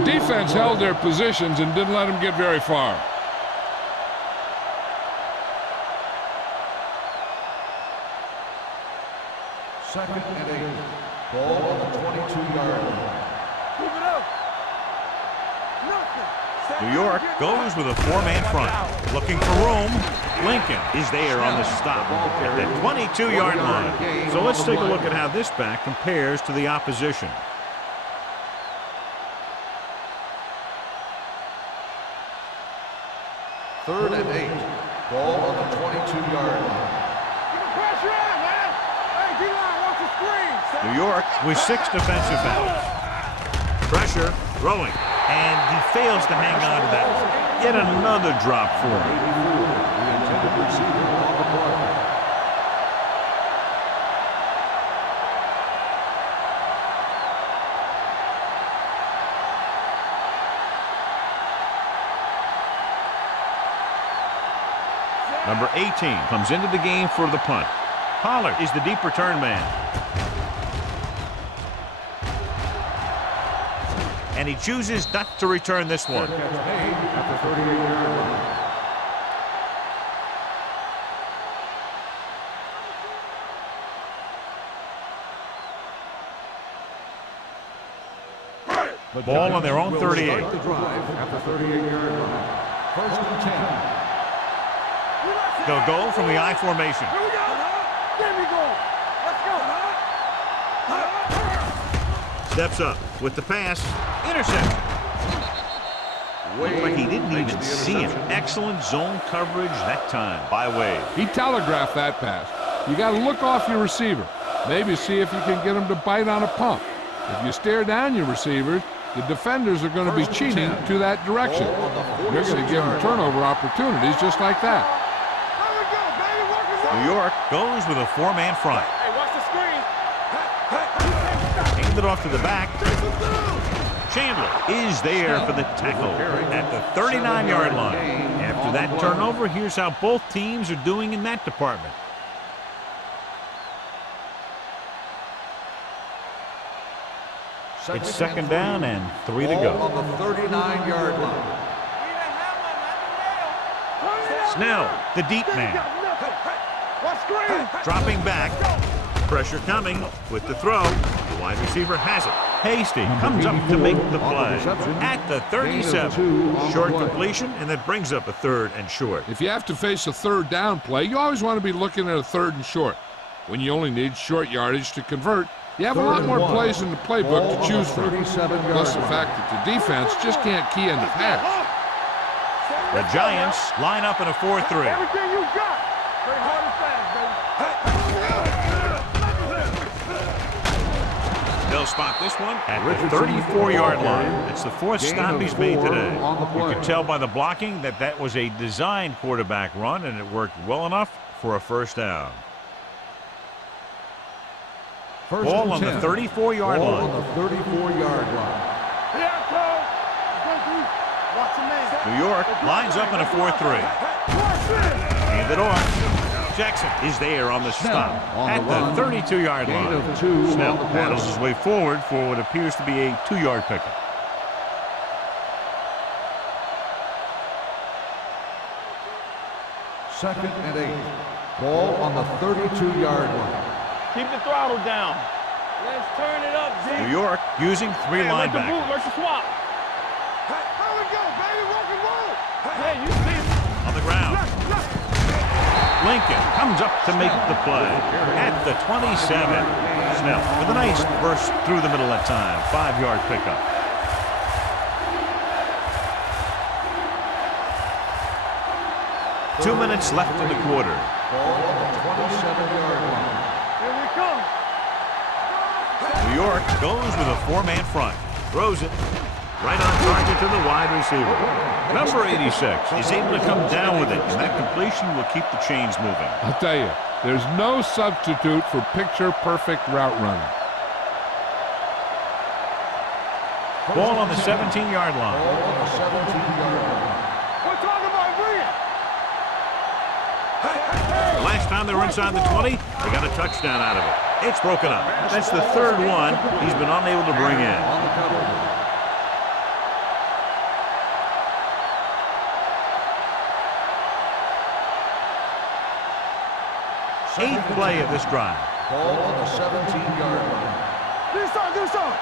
The defense held their positions and didn't let them get very far. Second and 8. Ball on the 22-yard line. Keep it up. Nothing. New York goes with a 4-man front. Looking for room. Lincoln is there on the stop at that 22-yard line. So let's take a look at how this back compares to the opposition. Third and 8. Ball on the 22-yard line. Keep the pressure on, man. Hey, D-line, watch the screen. New York with 6 defensive backs. Pressure, throwing, and he fails to hang on to that. Yet another drop for him. The intended receiver on the play. Number 18 comes into the game for the punt. Pollard is the deep return man. And he chooses not to return this one. At the 38-yard line. Ball on their own 38. Start the drive at the 38-yard line. First and 10. They'll go from the I formation. Here we go. There we go. Let's go. Steps up with the pass. Interception. Looked like he didn't even see him. Excellent zone coverage that time by Wade. He telegraphed that pass. You got to look off your receiver. Maybe see if you can get him to bite on a pump. If you stare down your receivers, the defenders are going to be cheating to that direction. They're going to give them turnover opportunities just like that. There we go, baby. Working. New York goes with a 4-man front. Hey, watch the screen. Hand it off to the back. Chandler is there for the tackle at the 39-yard line. After that turnover, here's how both teams are doing in that department. It's second down and 3 to go. On the 39-yard line. Snell, the deep man. Dropping back. Pressure coming with the throw. The wide receiver has it. Hasty comes up to make the play. At the 37. Short completion, and that brings up a 3rd and short. If you have to face a 3rd down play, you always want to be looking at a 3rd and short. When you only need short yardage to convert, you have a lot more plays in the playbook to choose from. Plus the fact that the defense just can't key in the pass. The Giants line up in a 4-3. Everything you got. Play hard and fast, baby. They'll spot this one at the 34-yard line. It's the 4th stop he's made today. You can tell by the blocking that that was a designed quarterback run, and it worked well enough for a 1st down. Ball on the 34-yard line. On the 34-yard line. New York lines up in a 4-3. Hand it off. Jackson is there on the stop at the 32-yard line. Snell paddles his way forward for what appears to be a 2-yard pickup. Second and 8. Ball on the 32-yard line. Keep the throttle down. Let's turn it up, Z. New York using 3 linebackers. Let's swap. There we go, baby. Rock and roll. Yeah, you see it. On the ground. Lincoln comes up to make the play at the 27. Snell with a nice burst through the middle that time. 5-yard pickup. Two minutes left in the quarter. Ball on the 27-yard line. Here we come. New York goes with a 4-man front. Throws it right on target to the wide receiver. Number 86 is able to come down with it, and that completion will keep the chains moving. I'll tell you, there's no substitute for picture-perfect route running. Ball on the 17-yard line. Ball on the 17-yard line. We're talking about brilliant. Last time they were inside the 20, they got a touchdown out of it. It's broken up. That's the 3rd one he's been unable to bring in. On the cover. 8th play of this drive. Ball on the 17-yard line. Do something.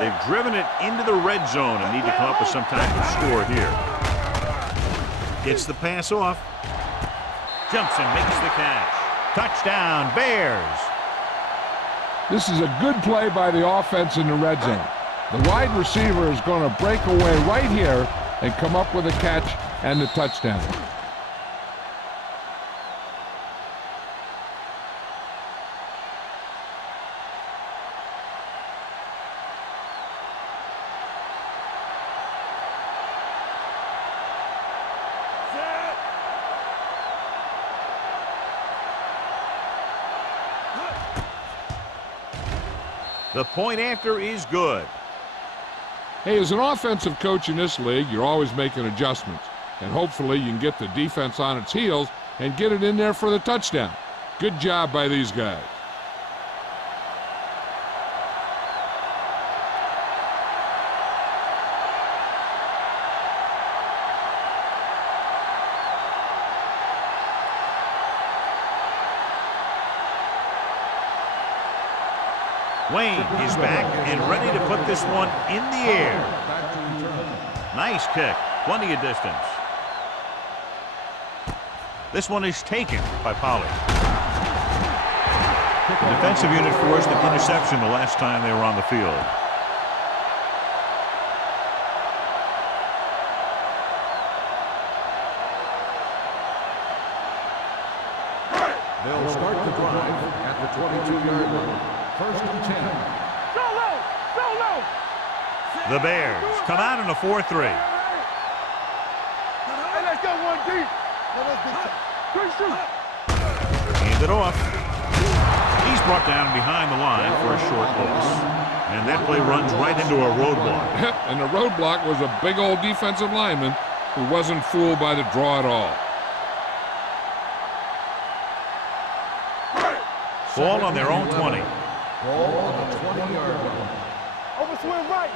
They've driven it into the red zone and need to come up with some type of score here. Gets the pass off. Jumps and makes the catch. Touchdown, Bears. This is a good play by the offense in the red zone. The wide receiver is going to break away right here and come up with a catch and the touchdown. The point after is good. Hey, as an offensive coach in this league, you're always making adjustments. And hopefully you can get the defense on its heels and get it in there for the touchdown. Good job by these guys. Wayne is back and ready to put this one in the air. Nice kick. Plenty of distance. This one is taken by Pollard. The defensive unit forced an interception the last time they were on the field. They'll start the drive at the 22-yard line. 1st and 10. Solo. The Bears come out in a 4-3. Hey, let's go one deep. Hand it off. He's brought down behind the line for a short loss. And that play runs right into a roadblock. And the roadblock was a big old defensive lineman who wasn't fooled by the draw at all. Ball on their own 20. Ball on the 20-yard line. Overswing right.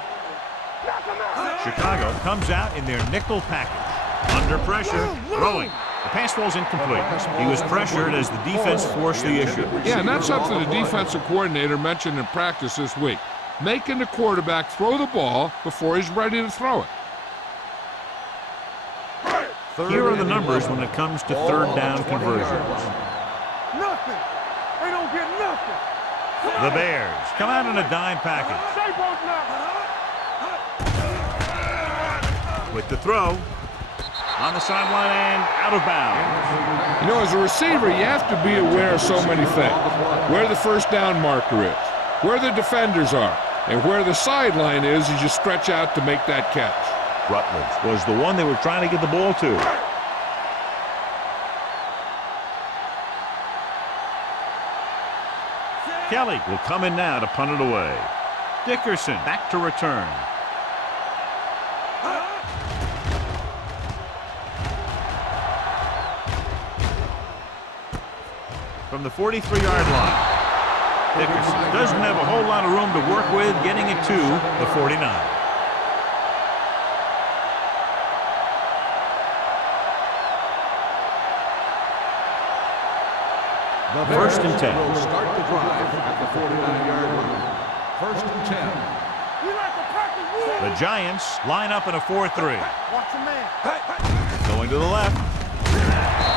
Knock him out. Chicago comes out in their nickel package. Under pressure, throwing. The pass falls incomplete. He was pressured as the defense forced the issue. Yeah, and that's something the defensive coordinator mentioned in practice this week. Making the quarterback throw the ball before he's ready to throw it. Here are the numbers when it comes to third down conversions. Nothing. They don't get nothing. The Bears come out in a dime package. Stay both now. With the throw, on the sideline and out of bounds. You know, as a receiver, you have to be aware of so many things. Where the first down marker is, where the defenders are, and where the sideline is as you stretch out to make that catch. Rutledge was the one they were trying to get the ball to. Kelly will come in now to punt it away. Dickerson back to return. From the 43-yard line. Dickerson doesn't have a whole lot of room to work with, getting it to the 49. First and 10. Will start the drive at the 49-yard line. First and 10. We like a package. The Giants line up in a 4-3. Watch a man. Going to the left.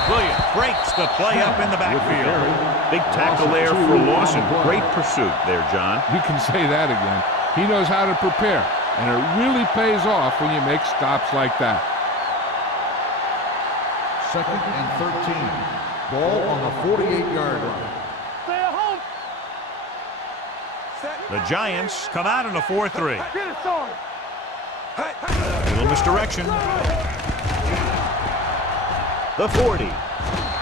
Williams breaks the play up in the backfield. Big tackle there for Lawson. Great pursuit there, John. You can say that again. He knows how to prepare, and it really pays off when you make stops like that. Second and 13. Ball on the 48-yard line. Stay at home. The Giants come out in a 4-3. Get it started. Little misdirection. The 40.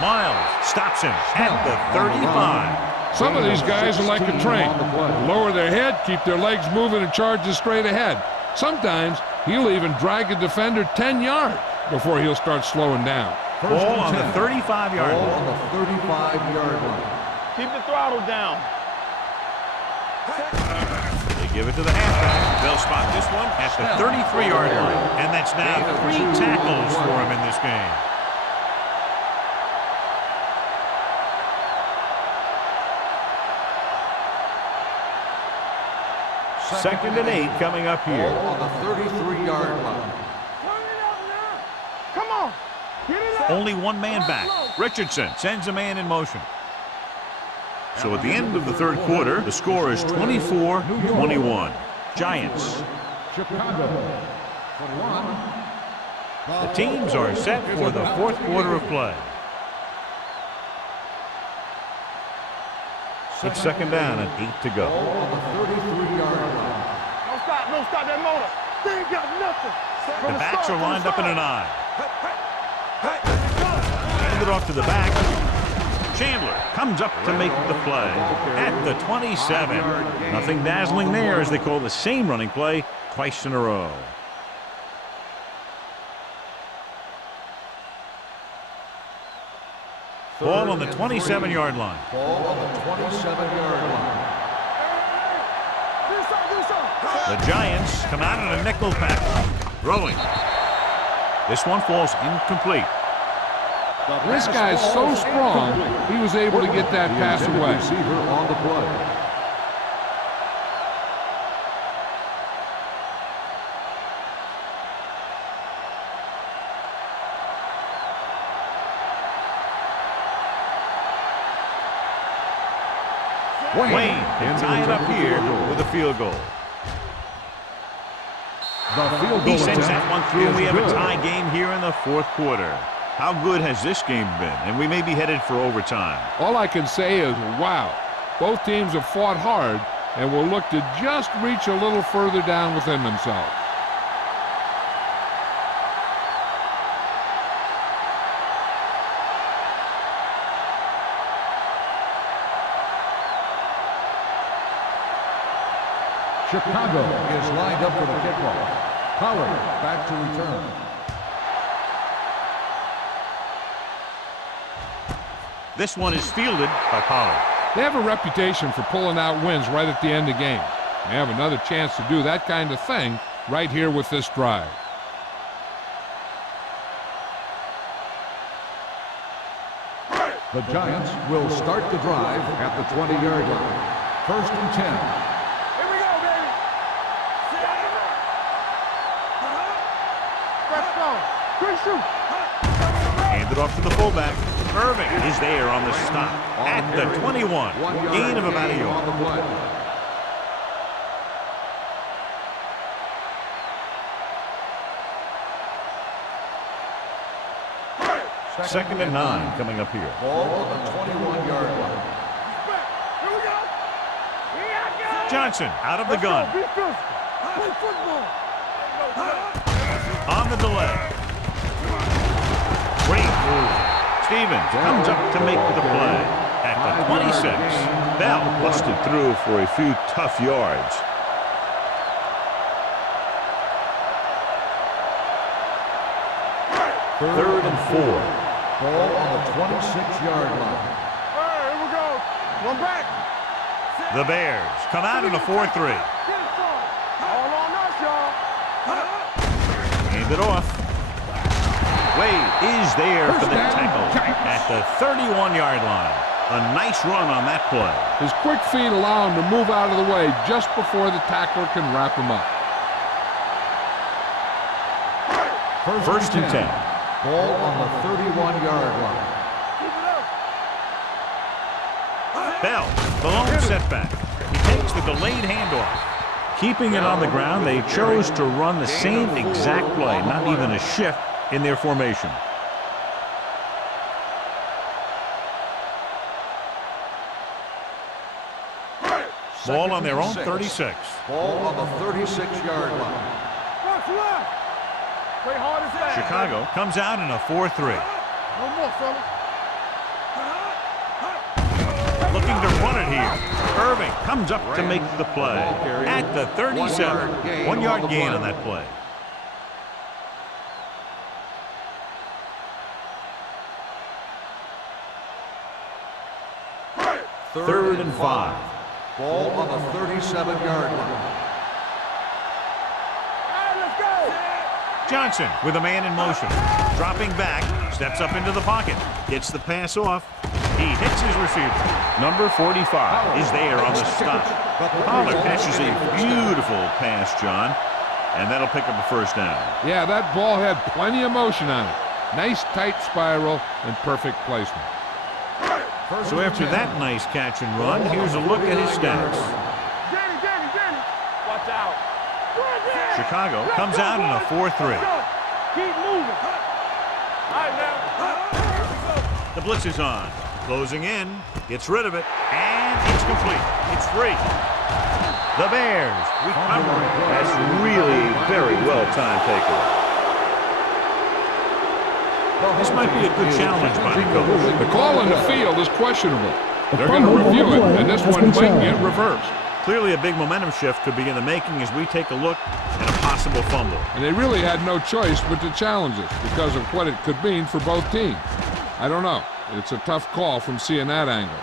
Miles stops him at the 35. Some of these guys are like a train. Lower their head, keep their legs moving, and charge straight ahead. Sometimes he'll even drag a defender 10 yards before he'll start slowing down. Ball on the 35-yard Ball line. on the 35-yard line. Keep the throttle down. They give it to the halfback. They'll spot this one at the 33-yard line. And that's now 3 tackles for him in this game. Second and 8 coming up here. Ball on the 33-yard line. Turn it up now. Come on. Get it up. Only one man back. Richardson sends a man in motion. So at the end of the third quarter, the score is 24-21. Giants. Chicago. The teams are set for the fourth quarter of play. It's second down and 8 to go. Ball on the 33-yard line. Don't stop that motor. They ain't got nothing. The backs are lined up in an eye. Hand it off to the back. Chandler comes up to make the play at the 27. Nothing dazzling there as they call the same running play twice in a row. Ball on the 27-yard line. Ball on the 27-yard line. The Giants come out in a nickel package. Throwing. This one falls incomplete. This guy's so strong, he was able to get that pass away. Receiver on the play. Wayne can tie it up here with a field goal. He sends that one through, and we have a tie game here in the fourth quarter. How good has this game been? And we may be headed for overtime. All I can say is, wow. Both teams have fought hard and will look to just reach a little further down within themselves. Chicago is lined up for the kickoff. Pollard back to return. This one is fielded by Pollard. They have a reputation for pulling out wins right at the end of games. They have another chance to do that kind of thing right here with this drive. The Giants will start the drive at the 20-yard line. 1st and 10. Here we go, baby. Let's go. Good shoot. Handed off to the fullback. Irving is there on the stop at the 21. Gain of about a yard. Second and 9 coming up here. Ball on the 21-yard line. Here we go. Here I go. Johnson out of the gun. Be physical. Play football. On the delay. Great move. Stevens comes up to make the play at the 26. Bell busted through for a few tough yards. Third and 4. Ball on the 26-yard line. All right, here we go. One back. The Bears come out in a 4-3. Get it, son. All on us, y'all. Hand it off. Wade is there for the tackle at the 31-yard line. A nice run on that play. His quick feet allow him to move out of the way just before the tackler can wrap him up. First and 10. Ball on the 31-yard line. Bell, the lone setback. He takes the delayed handoff. Keeping it on the ground, they chose to run the same exact play, not even a shift in their formation. Ball on their own 36. Ball on the 36-yard line. Watch left. Play hard and fast. Chicago comes out in a 4-3. No more, fellas. Looking to run it here. Irving comes up to make the play at the 37. 1 yard gain on that play. Third and 5. Ball on the 37-yard line. Johnson with a man in motion. Dropping back, steps up into the pocket. Gets the pass off. He hits his receiver. Number 45 is there on the stop. Pollard catches a beautiful pass, John. And that'll pick up a first down. Yeah, that ball had plenty of motion on it. Nice tight spiral and perfect placement. So after that nice catch and run, here's a look at his stats. Danny. Watch out. Chicago comes out in a 4-3. Keep moving. All right, now. The blitz is on. Closing in. Gets rid of it. And it's complete. It's free. The Bears recover. That's really a very well-timed takeaway. This might be a good challenge by the coach. The call in the field is questionable. They're going to review it, and this one might get reversed. Clearly a big momentum shift could be in the making as we take a look at a possible fumble. And they really had no choice but to challenge it because of what it could mean for both teams. I don't know. It's a tough call from seeing that angle.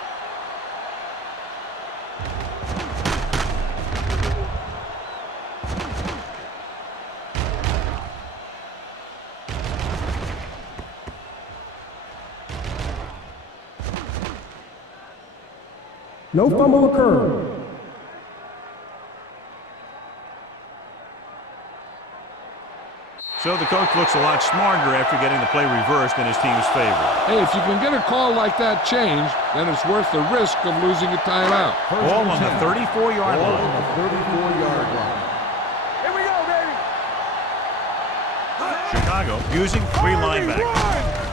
No fumble occurred. So the coach looks a lot smarter after getting the play reversed in his team's favor. Hey, if you can get a call like that changed, then it's worth the risk of losing a timeout. Ball on the 34-yard Ball line. on the 34-yard line. Here we go, baby. Chicago using 3 linebackers.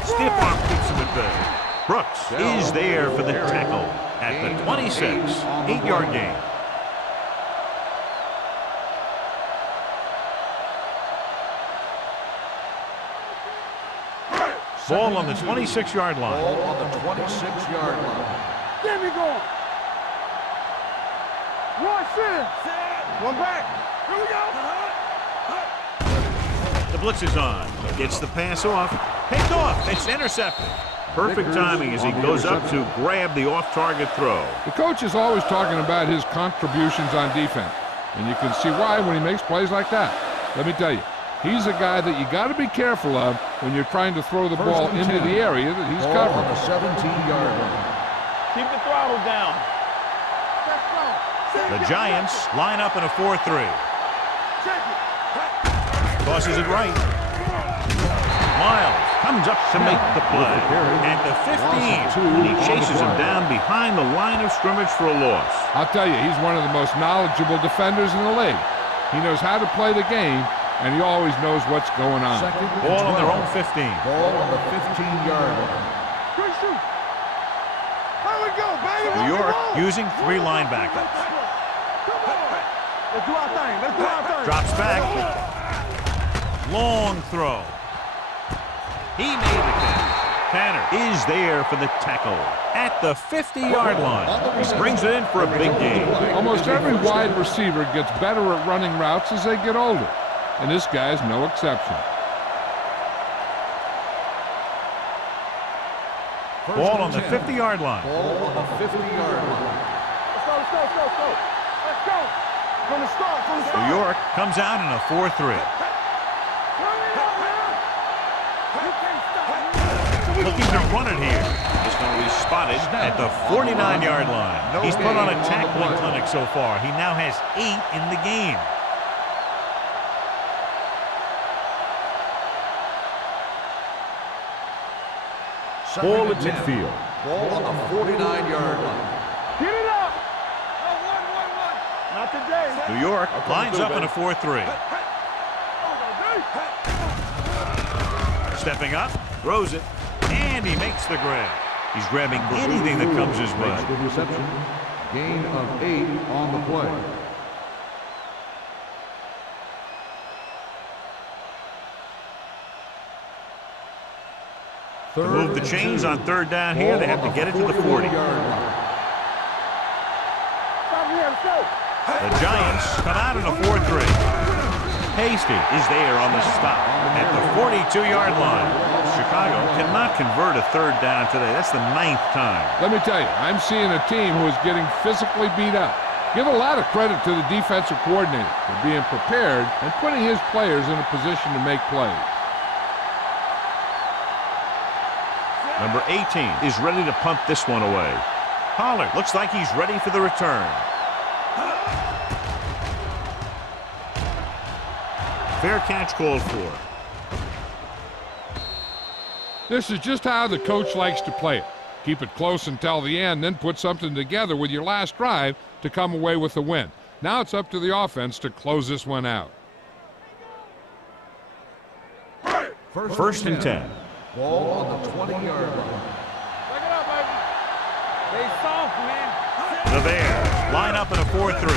Stiff arm keeps him at bay. Brooks is there for the tackle at the 26. 8-yard gain. Ball on the 26-yard line. Ball on the 26-yard line. There we go. One sit. One back. Here we go. The blitz is on. Gets the pass off. Picked off. It's intercepted. Perfect timing as he goes up to grab the off-target throw. The coach is always talking about his contributions on defense, and you can see why when he makes plays like that. Let me tell you, he's a guy that you got to be careful of when you're trying to throw the ball into the area that he's covering. On the 17-yard line. Keep the throttle down. The Giants line up in a 4-3. Tosses it right. Miles comes up to make the play. At the 15, he chases him down behind the line of scrimmage for a loss. I'll tell you, he's one of the most knowledgeable defenders in the league. He knows how to play the game, and he always knows what's going on. Ball on their own 15. Ball on the 15-yard line. Good shoot. There we go, baby. New York using 3 linebackers. Let's do our thing. Let's do our thing. Drops back. Long throw. He made the catch. Tanner is there for the tackle at the 50-yard line. He brings it in for a big gain. Almost every wide receiver gets better at running routes as they get older, and this guy's no exception. Ball on the 50-yard line. Ball on the 50-yard line. Let's go. Let's go. From the start. New York comes out in a 4-3. Looking to run it here. It's going to be spotted at the 49-yard line. He's put on a tackling clinic so far. He now has 8 in the game. Ball at midfield. Ball on the 49-yard line. Get it up. Not today. New York lines up in a 4-3. Stepping up, throws it, and he makes the grab. He's grabbing anything that comes his way. Good reception. Gain of 8 on the play. To move the chains on 3rd down here, they have to get it to the 40. The Giants come out in a 4-3. Hasty is there on the stop at the 42-yard line. Chicago cannot convert a 3rd down today. That's the 9th time. Let me tell you, I'm seeing a team who is getting physically beat up. Give a lot of credit to the defensive coordinator for being prepared and putting his players in a position to make plays. Number 18 is ready to punt this one away. Pollard looks like he's ready for the return. Fair catch called for. This is just how the coach likes to play it. Keep it close until the end, then put something together with your last drive to come away with the win. Now it's up to the offense to close this one out. First and 10. Ball on the 20-yard line. Back it up, baby. They soft, man. The Bears line up in a 4-3.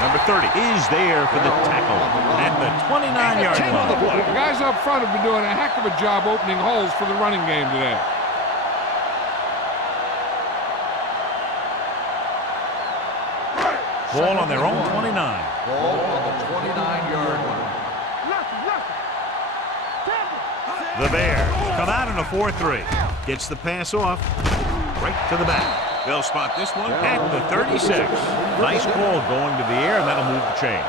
Number 30 is there for the tackle at the 29-yard line. The guys up front have been doing a heck of a job opening holes for the running game today. Ball on their own 29. Ball on the 29-yard line. The Bears come out in a 4-3. Gets the pass off right to the back. They'll spot this one at the 36. Nice ball going to the air, and that'll move the chains.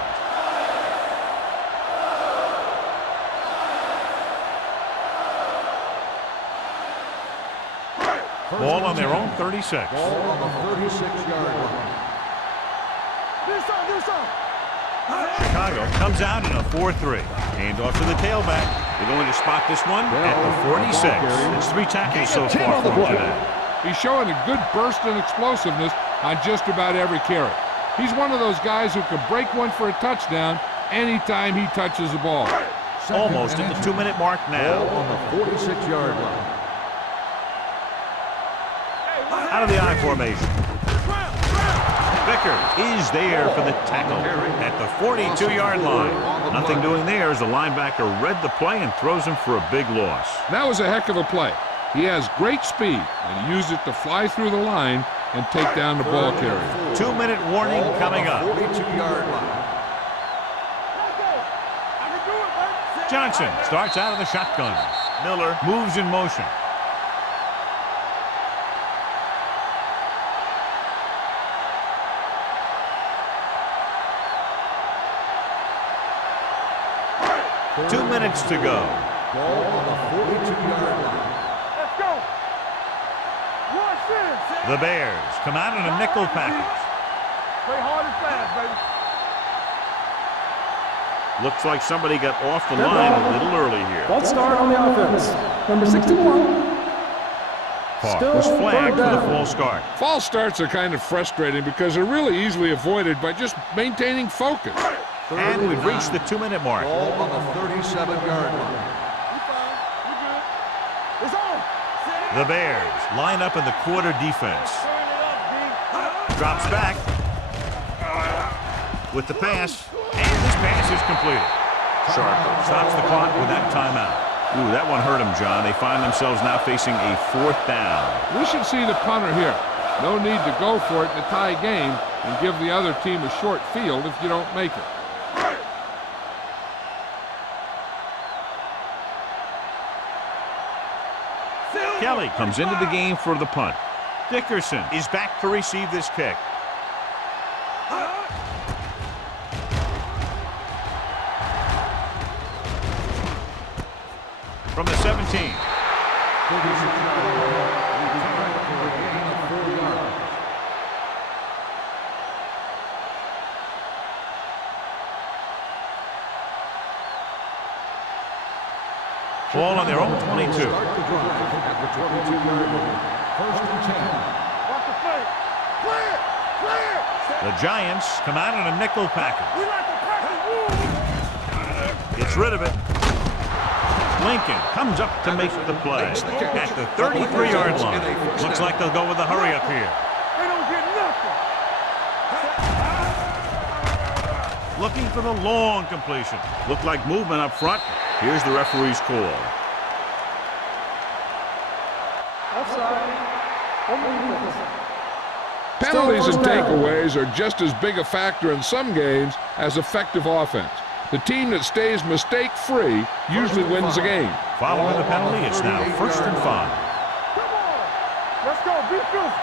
Ball on their own 36. Ball on the 36-yard line. Chicago comes out in a 4-3. Hand off to the tailback. They're going to spot this one at the 46. It's 3 tackles so far for him today. He's showing a good burst and explosiveness on just about every carry. He's one of those guys who can break one for a touchdown anytime he touches the ball. Almost at the 2-minute mark now. Ball on the 46-yard line. Out of the I formation. Vickers is there for the tackle at the 42-yard line. Nothing doing there as the linebacker read the play and throws him for a big loss. That was a heck of a play. He has great speed, and he used it to fly through the line and take down the ball carrier. 2-minute warning coming up. 42-yard line. Johnson starts out of the shotgun. Miller moves in motion. 2 minutes to go. Ball on the 42-yard line. Let's go. Rush in. The Bears come out in a nickel package. Play hard and fast, baby. Looks like somebody got off the line a little early here. False start on the offense. Number 61. Park was flagged for the false start. False starts are kind of frustrating because they're really easily avoided by just maintaining focus. And we've reached the 2-minute mark. Ball on the 37-yard line. It's on. The Bears line up in the quarter defense. Turn it up, D. Drops back with the pass, and this pass is completed. Sharp stops the clock with that timeout. Ooh, that one hurt them, John. They find themselves now facing a 4th down. We should see the punter here. No need to go for it in a tie game and give the other team a short field if you don't make it. Kelly comes into the game for the punt. Dickerson is back to receive this kick. From the 17. Ball on their own 22. Start the drive at the 22-yard line. 1st and 10. Watch the play. Clear. Clear. The Giants come out in a nickel package. We like to practice. Gets rid of it. Lincoln comes up to make the play at the 33-yard line. Looks like they'll go with the hurry up here. They don't get nothing. Looking for the long completion. Looked like movement up front. Here's the referee's call. Offside. Penalties and takeaways are just as big a factor in some games as effective offense. The team that stays mistake-free usually wins the game. Following the penalty, it's now 1st and 5. Come on. Let's go. Be good.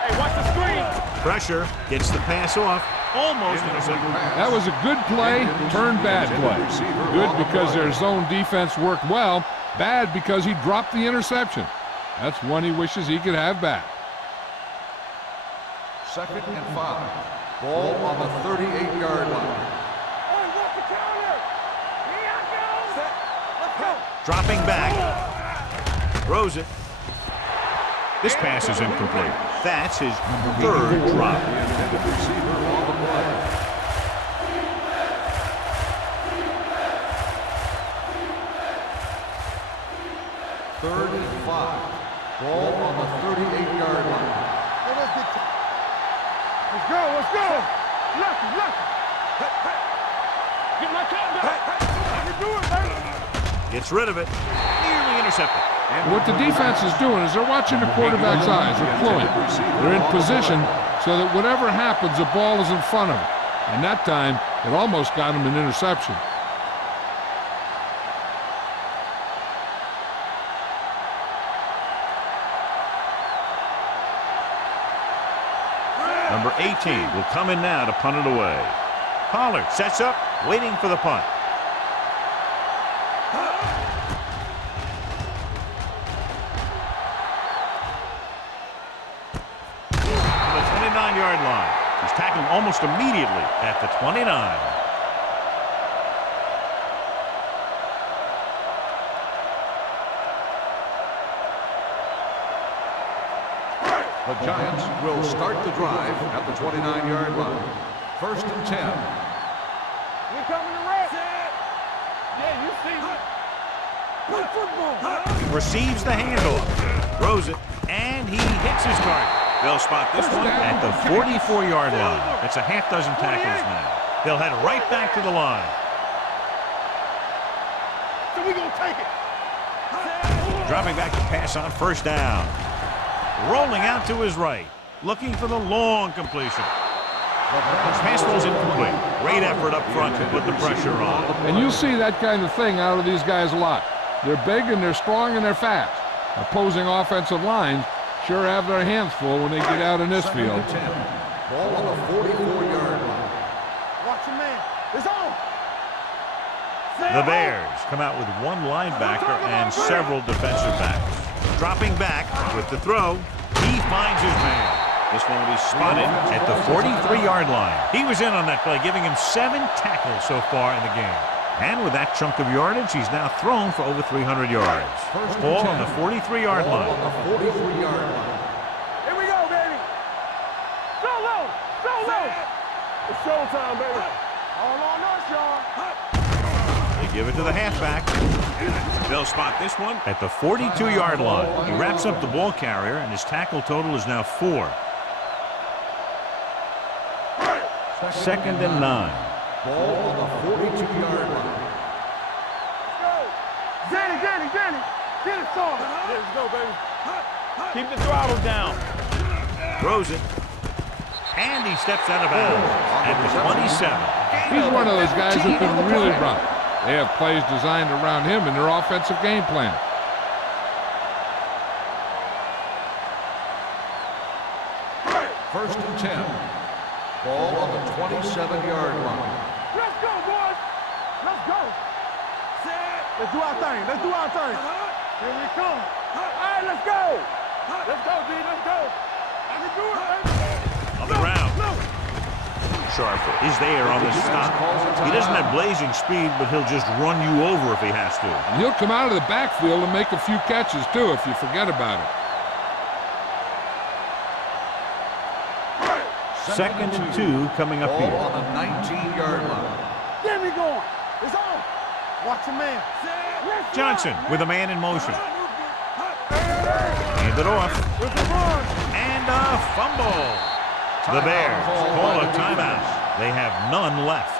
Hey, watch the screen. Pressure gets the pass off. Almost intercepted. That was a good play, turned bad play. Good because their zone defense worked well. Bad because he dropped the interception. That's one he wishes he could have back. 2nd and 5. Ball on the 38-yard line. Hey, watch the counter. Here I go. Let's go. Dropping back. Throws it. This pass is incomplete. That's his 3rd drop. The intended receiver on the play. Third and 5. Ball on the 38-yard line. Let's go. Let's go. Lucky. Get my cat back. You do it, baby. Gets rid of it. Nearly intercepted. What the defense is doing is they're watching the quarterback's eyes. They're pulling. They're in position so that whatever happens, the ball is in front of them. And that time, it almost got him an interception. Number 18 will come in now to punt it away. Pollard sets up, waiting for the punt. From the 29-yard line. He's tackled almost immediately at the 29. The Giants will start the drive at the 29-yard line. 1st and 10. We coming to rest. Yeah, you see it. Play football. Receives the handoff. Throws it. And he hits his target. They'll spot this one at the 44-yard line. It's a half dozen tackles now. They'll head right back to the line. So we gonna take it. Dropping back to pass on 1st down. Rolling out to his right. Looking for the long completion. Pass ball's incomplete. Great effort up front to put the pressure on. And you'll see that kind of thing out of these guys a lot. They're big and they're strong and they're fast. Opposing offensive lines sure have their hands full when they get out in this field. Ball on the 44-yard line. Watch your man. It's on. The Bears come out with one linebacker and several defensive backs. Dropping back with the throw. He finds his man. This one will be spotted at the 43-yard line. He was in on that play, giving him 7 tackles so far in the game. And with that chunk of yardage, he's now thrown for over 300 yards. Ball on the 43-yard line. Here we go, baby. Go low. Go low. It's showtime, baby. All on us, y'all. They give it to the halfback. They'll spot this one at the 42-yard line. He wraps up the ball carrier, and his tackle total is now 4. 2nd and 9. Ball on the 42-yard line. Danny. Get it, son. Let's go, baby. Keep the throttle down. Throws it. And he steps out of bounds at the 27. He's one of those guys who can really run. They have plays designed around him in their offensive game plan. First and 10. Ball on the 27-yard line. Let's go, boys. Let's go. Let's do our thing. Here we come. All right, let's go. Let's go, D. Let's go. I can do it, baby. On the ground. Sharper is there on the stop. He doesn't have blazing speed, but he'll just run you over if he has to. And he'll come out of the backfield and make a few catches, too, if you forget about it. 2nd and 2 coming up here. Ball on the 19-yard line. Get me going. It's on. Watch your man. Johnson with a man in motion. Hand it off. And a fumble. The Bears call a timeout. They have none left.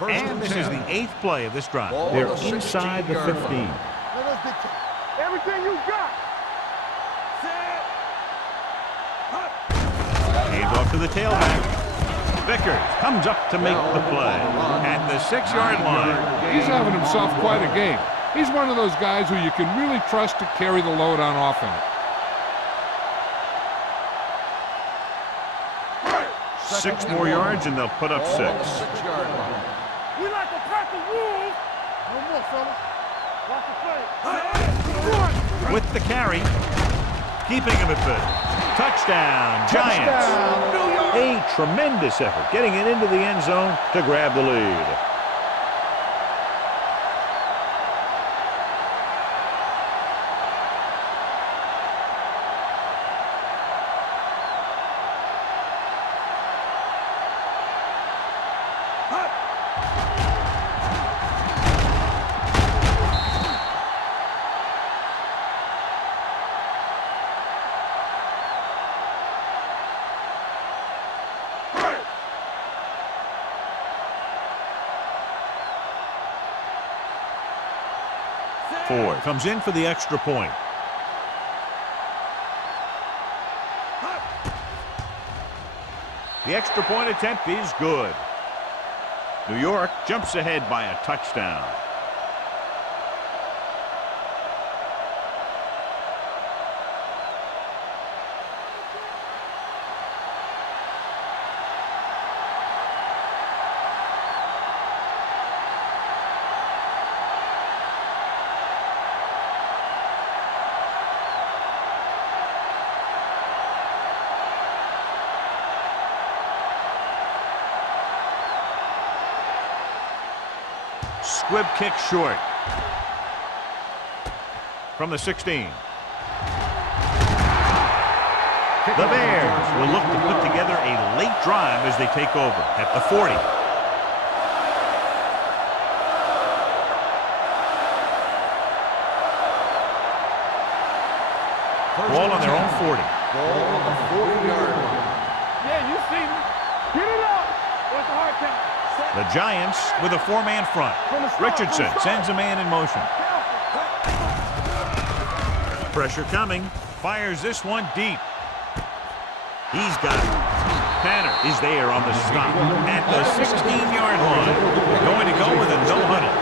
And this is the 8th play of this drive. They're inside the 15. Let us dictate. Everything you got. Hands off to the tailback. Vickers comes up to make the play at the 6-yard line. He's having himself quite a game. He's one of those guys who you can really trust to carry the load on offense. 6 more yards and they'll put up 6. 6-yard line. We like a pack of wolves. No more, fellas. Watch the play. With the carry, keeping him at bay. Touchdown, Giants. A tremendous effort getting it into the end zone to grab the lead. Ford comes in for the extra point. The extra point attempt is good. New York jumps ahead by a touchdown. Squib kick short. From the 16. The Bears will look to put together a late drive as they take over at the 40. Ball on their own 40. Ball on the 40-yard line. Yeah, you see me. Get it up. What's the hard count? The Giants with a 4-man front. Richardson sends a man in motion. Pressure coming. Fires this one deep. He's got it. Tanner is there on the stop at the 16-yard line. They're going to go with a no huddle.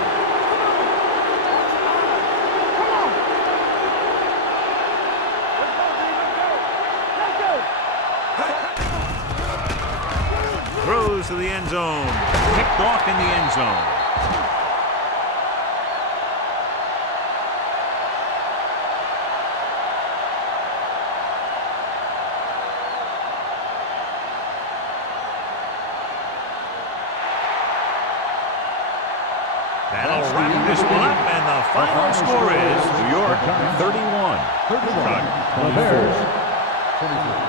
goes to the end zone. Picked off in the end zone. That'll wrap this one up, and the final score is New York 31. The Bears 23.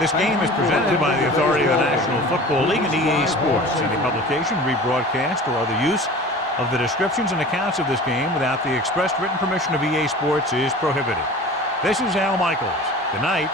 This game is presented by the authority of the National Football League and EA Sports. Any publication, rebroadcast, or other use of the descriptions and accounts of this game without the expressed written permission of EA Sports is prohibited. This is Al Michaels. Good night.